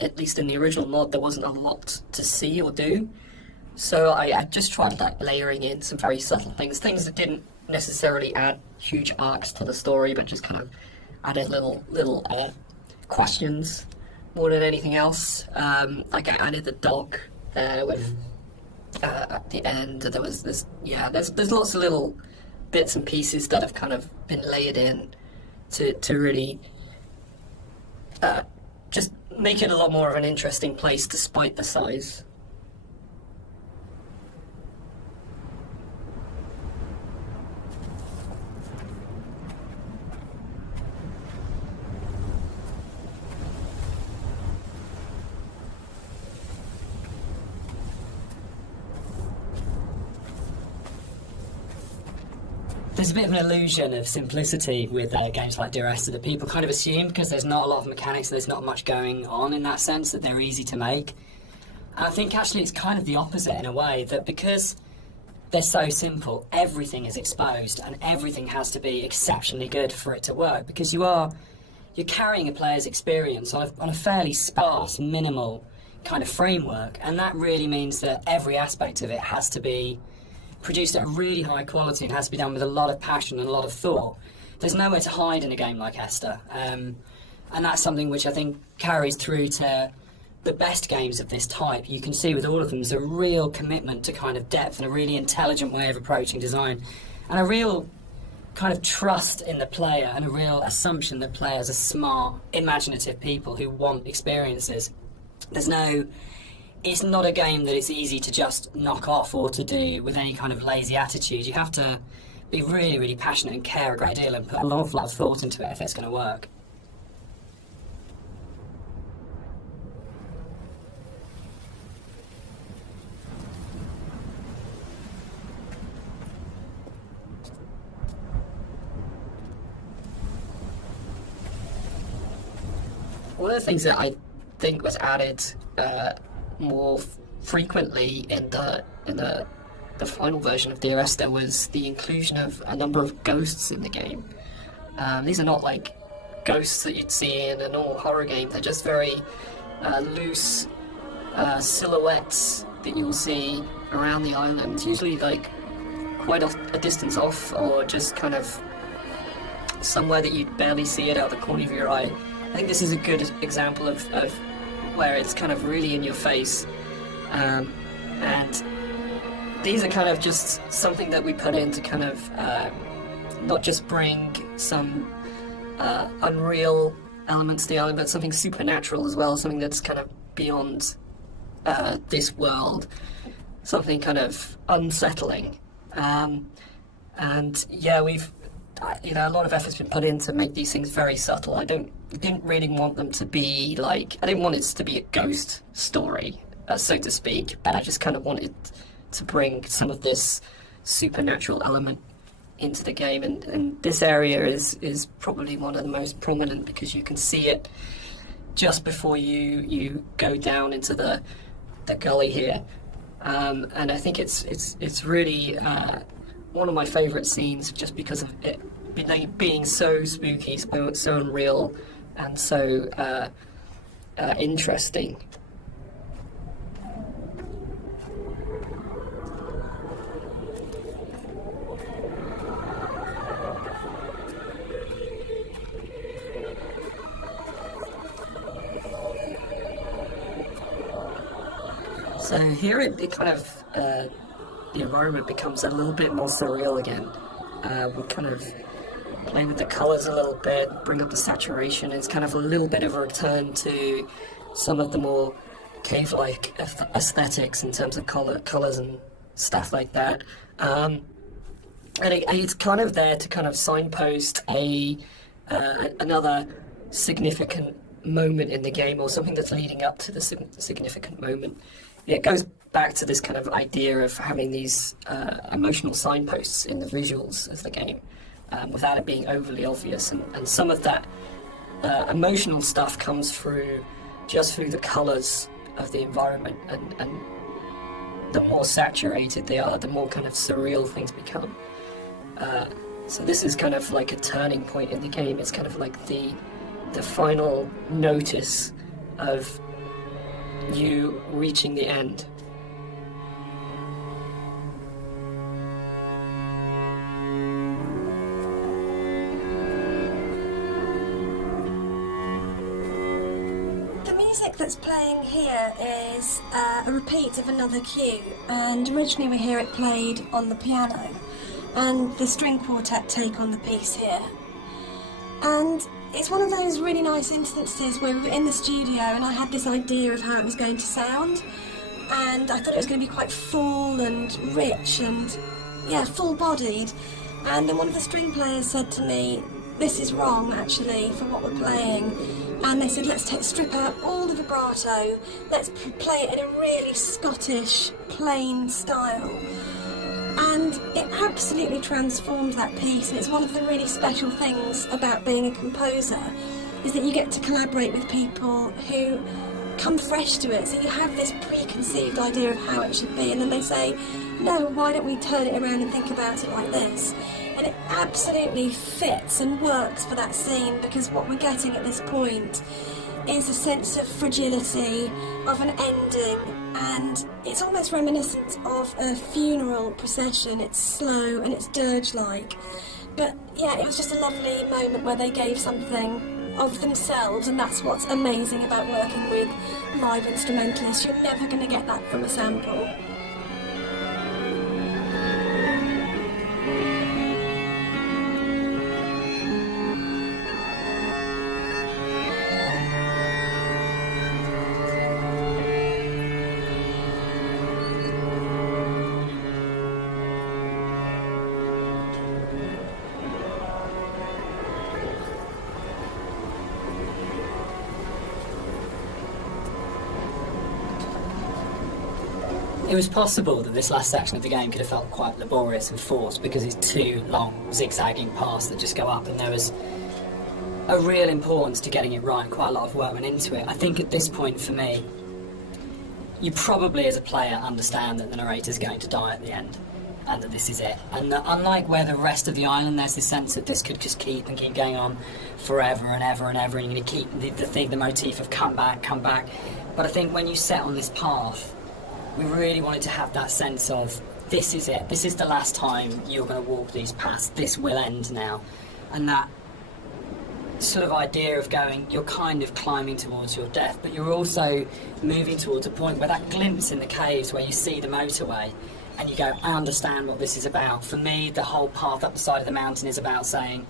at least in the original mod, there wasn't a lot to see or do. So I just tried like layering in some very subtle things that didn't necessarily add huge arcs to the story, but just kind of added little questions more than anything else. Like I added the dog with at the end. There was this, there's lots of little bits and pieces that have kind of been layered in to really just make it a lot more of an interesting place despite the size. There's a bit of an illusion of simplicity with games like Dear Esther that people kind of assume because there's not a lot of mechanics and there's not much going on in that sense that they're easy to make. And I think actually it's kind of the opposite in a way, that because they're so simple, everything is exposed and everything has to be exceptionally good for it to work, because you're carrying a player's experience on a fairly sparse, minimal kind of framework, and that really means that every aspect of it has to be produced at a really high quality and has to be done with a lot of passion and a lot of thought. There's nowhere to hide in a game like Esther, and that's something which I think carries through to the best games of this type. You can see with all of them there's a real commitment to kind of depth and a really intelligent way of approaching design, and a real kind of trust in the player and a real assumption that players are smart, imaginative people who want experiences. It's not a game that it's easy to just knock off or to do with any kind of lazy attitude. You have to be really, really passionate and care a great deal and put a lot of thought into it if it's going to work. One of the things that I think was added more frequently in the final version of Dear Esther was the inclusion of a number of ghosts in the game. These are not like ghosts that you'd see in a normal horror game. They're just very loose silhouettes that you'll see around the island, usually like quite a distance off, or just kind of somewhere that you'd barely see it out of the corner of your eye. I think this is a good example of where it's kind of really in your face, and these are kind of just something that we put in to kind of not just bring some unreal elements to the island, but something supernatural as well, something that's kind of beyond this world, something kind of unsettling. And yeah, we've, a lot of effort's been put in to make these things very subtle. I didn't really want them to be like, I didn't want it to be a ghost story, so to speak, but I just kind of wanted to bring some of this supernatural element into the game, and this area is probably one of the most prominent because you can see it just before you go down into the gully here, and I think it's really one of my favourite scenes just because of it being so spooky, so unreal, and so interesting. So here it kind of, the environment becomes a little bit more surreal again. We kind of play with the colours a little bit, bring up the saturation. It's kind of a little bit of a return to some of the more cave-like aesthetics in terms of colours and stuff like that. And it's kind of there to kind of signpost another significant moment in the game, or something that's leading up to the significant moment. It goes back to this kind of idea of having these emotional signposts in the visuals of the game, without it being overly obvious. And some of that emotional stuff comes through just through the colours of the environment, and the more saturated they are, the more kind of surreal things become. So this is kind of like a turning point in the game. It's kind of like the final notice of you reaching the end. The music that's playing here is a repeat of another cue, and originally we hear it played on the piano, and the string quartet take on the piece here. And it's one of those really nice instances where we were in the studio and I had this idea of how it was going to sound, and I thought it was going to be quite full and rich and, yeah, full-bodied. And then one of the string players said to me, this is wrong actually for what we're playing. And they said, let's strip out all the vibrato, let's play it in a really Scottish, plain style. And it absolutely transforms that piece, and it's one of the really special things about being a composer, is that you get to collaborate with people who come fresh to it. So you have this preconceived idea of how it should be, and then they say, no, why don't we turn it around and think about it like this? And it absolutely fits and works for that scene, because what we're getting at this point is a sense of fragility, of an ending, and it's almost reminiscent of a funeral procession. It's slow and it's dirge-like. But yeah, it was just a lovely moment where they gave something of themselves, and that's what's amazing about working with live instrumentalists. You're never going to get that from a sample. It was possible that this last section of the game could have felt quite laborious and forced because it's two long zigzagging paths that just go up, and there was a real importance to getting it right, and quite a lot of work went into it. I think at this point for me, you probably as a player understand that the narrator's going to die at the end, and that this is it. And that unlike where the rest of the island, there's this sense that this could just keep going on forever and ever and ever, and you're going to keep the motif of come back. But I think when you set on this path, we really wanted to have that sense of, this is it, this is the last time you're going to walk these paths, this will end now. And that sort of idea of going, you're kind of climbing towards your death, but you're also moving towards a point where that glimpse in the caves where you see the motorway, and you go, I understand what this is about. For me, the whole path up the side of the mountain is about saying,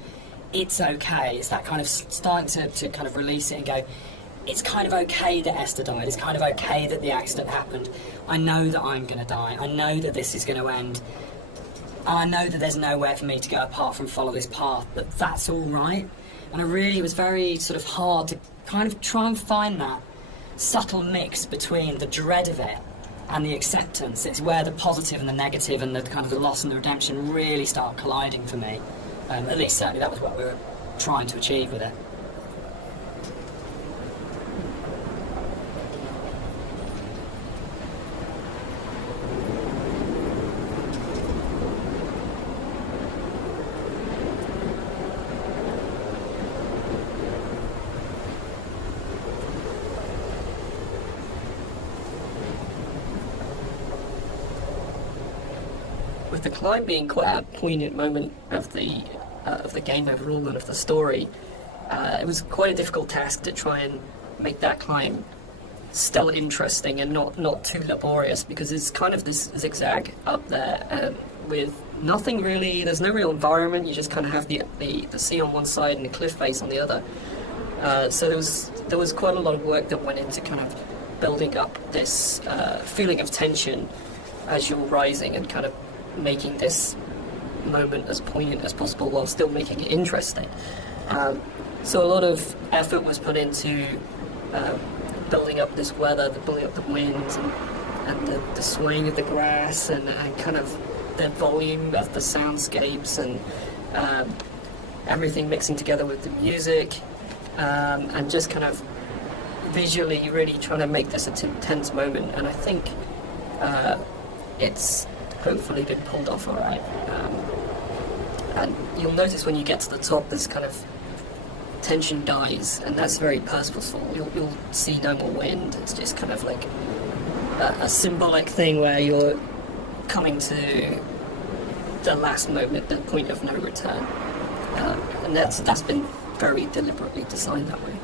it's okay. It's that kind of starting to kind of release it and go, it's kind of okay that Esther died. It's kind of okay that the accident happened. I know that I'm going to die. I know that this is going to end. I know that there's nowhere for me to go apart from follow this path, but that's all right. And it was very sort of hard to kind of try and find that subtle mix between the dread of it and the acceptance. It's where the positive and the negative and the kind of the loss and the redemption really start colliding for me. At least certainly that was what we were trying to achieve with it. With the climb being quite a poignant moment of the game overall and of the story, it was quite a difficult task to try and make that climb still interesting and not too laborious, because it's kind of this zigzag up there with nothing really. There's no real environment. You just kind of have the sea on one side and the cliff face on the other. So there was quite a lot of work that went into kind of building up this feeling of tension as you're rising and kind of making this moment as poignant as possible while still making it interesting. So a lot of effort was put into building up this weather, building up the winds and the swaying of the grass and kind of the volume of the soundscapes and everything mixing together with the music, and just kind of visually really trying to make this a tense moment. And I think it's hopefully been pulled off all right. And you'll notice when you get to the top, this kind of tension dies, and that's very purposeful. You'll see no more wind. It's just kind of like a symbolic thing where you're coming to the last moment, the point of no return. And that's been very deliberately designed that way.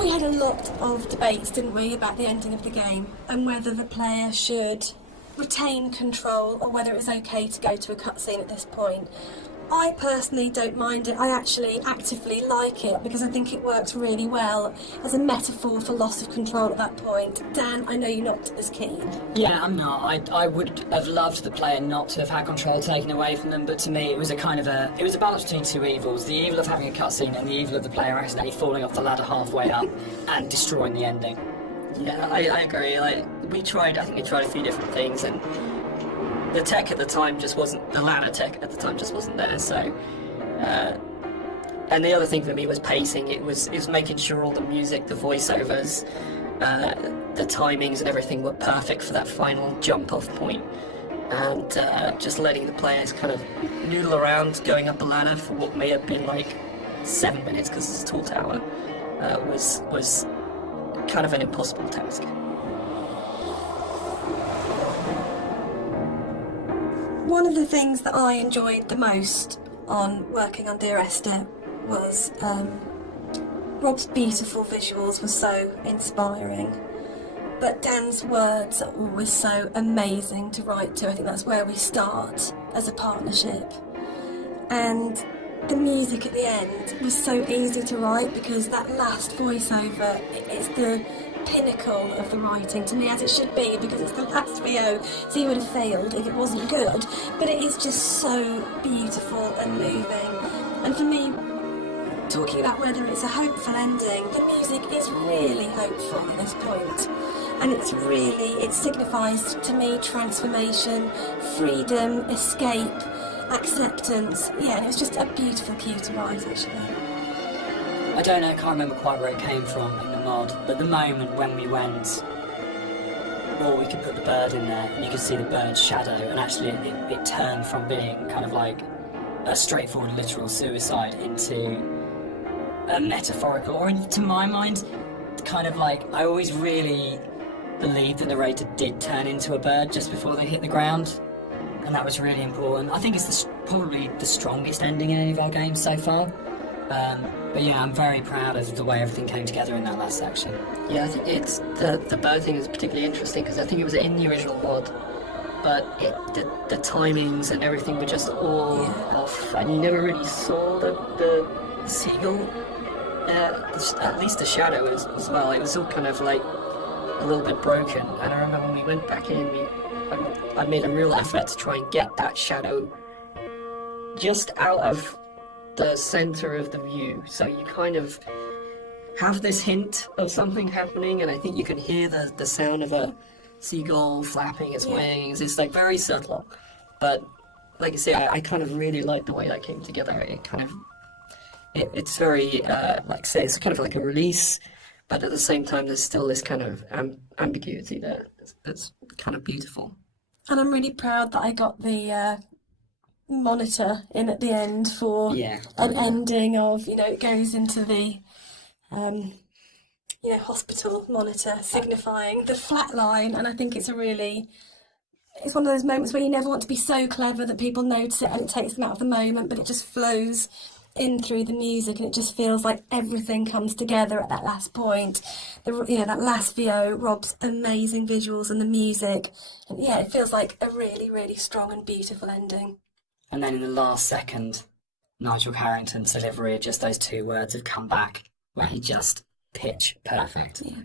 We had a lot of debates, didn't we, about the ending of the game and whether the player should retain control or whether it's okay to go to a cutscene at this point. I personally don't mind it. I actually actively like it because I think it works really well as a metaphor for loss of control at that point. Dan, I know you're not as keen. Yeah, I'm not. I would have loved the player not to have had control taken away from them, but to me it was a balance between two evils. The evil of having a cutscene and the evil of the player accidentally falling off the ladder halfway up and destroying the ending. Yeah, I agree. I think we tried a few different things, and the tech at the time just wasn't, the ladder tech at the time just wasn't there, so... and the other thing for me was pacing. It was making sure all the music, the voiceovers, the timings and everything were perfect for that final jump-off point. And just letting the players kind of noodle around going up the ladder for what may have been like 7 minutes, because it's a tall tower, was kind of an impossible task. One of the things that I enjoyed the most on working on Dear Esther was Rob's beautiful visuals were so inspiring, but Dan's words are always so amazing to write to. I think that's where we start as a partnership. And the music at the end was so easy to write because that last voiceover is the pinnacle of the writing to me, as it should be, because it's the last VO, so you would have failed if it wasn't good, but it is just so beautiful and moving. And for me, talking about whether it's a hopeful ending, the music is really hopeful at this point, and it signifies to me transformation, freedom, escape, acceptance. Yeah, and it was just a beautiful cue to write, actually. I don't know, I can't remember quite where it came from in the mod, but the moment when we went, well, we could put the bird in there, and you could see the bird's shadow, and actually it turned from being kind of like a straightforward literal suicide into a metaphorical, or to my mind, kind of like, I always really believed the narrator did turn into a bird just before they hit the ground, and that was really important. I think it's probably the strongest ending in any of our games so far. But yeah, I'm very proud of the way everything came together in that last section. Yeah, I think it's the bird thing is particularly interesting because I think it was in the original mod, but the timings and everything were just all off, and you never really saw the seagull. At least the shadow as well. It was all kind of like a little bit broken. And I remember when we went back in, I made a real effort to try and get that shadow just out of the center of the view, so you kind of have this hint of something happening, and I think you can hear the sound of a seagull flapping its wings. It's like very subtle, but like I say, I kind of really like the way that came together. It kind of it's very like I say, it's kind of like a release, but at the same time there's still this kind of ambiguity there that's kind of beautiful. And I'm really proud that I got the monitor in at the end for an ending of, it goes into the hospital monitor, signifying the flat line. And I think it's one of those moments where you never want to be so clever that people notice it and it takes them out of the moment, but it just flows in through the music, and it just feels like everything comes together at that last point. That last VO, Rob's amazing visuals and the music, and it feels like a really, really strong and beautiful ending. And then in the last second, Nigel Carrington's delivery of just those two words have come back, where he just pitch perfect. Yeah.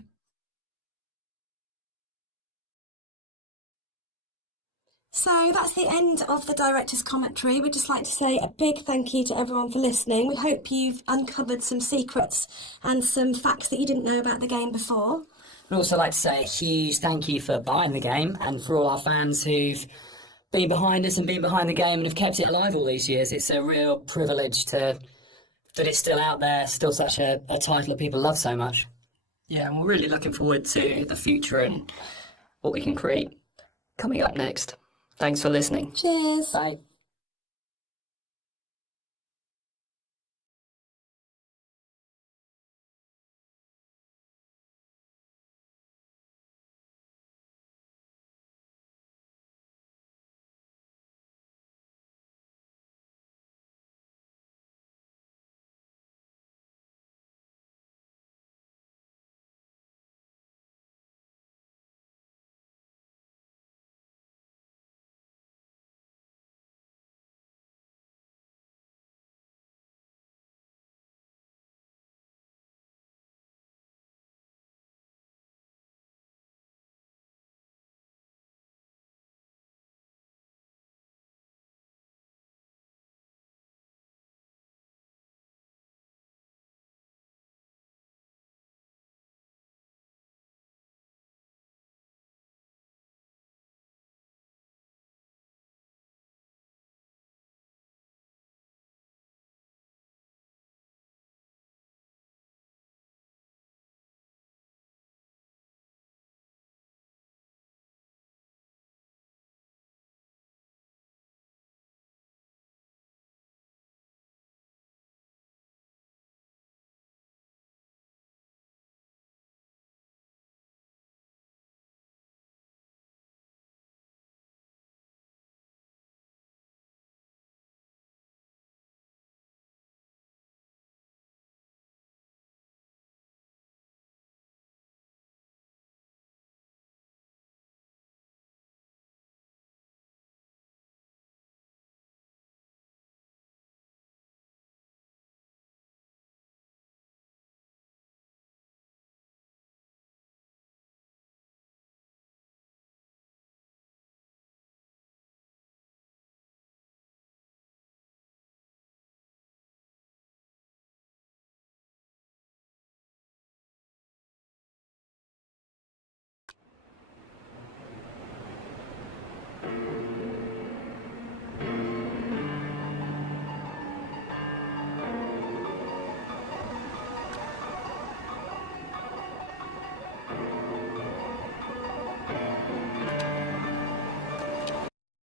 So that's the end of the director's commentary. We'd just like to say a big thank you to everyone for listening. We hope you've uncovered some secrets and some facts that you didn't know about the game before. We'd also like to say a huge thank you for buying the game, and for all our fans who've been behind us and been behind the game and have kept it alive all these years. It's a real privilege that it's still out there, still such a title that people love so much. Yeah, and we're really looking forward to the future and what we can create coming up next. Thanks for listening. Cheers. Bye.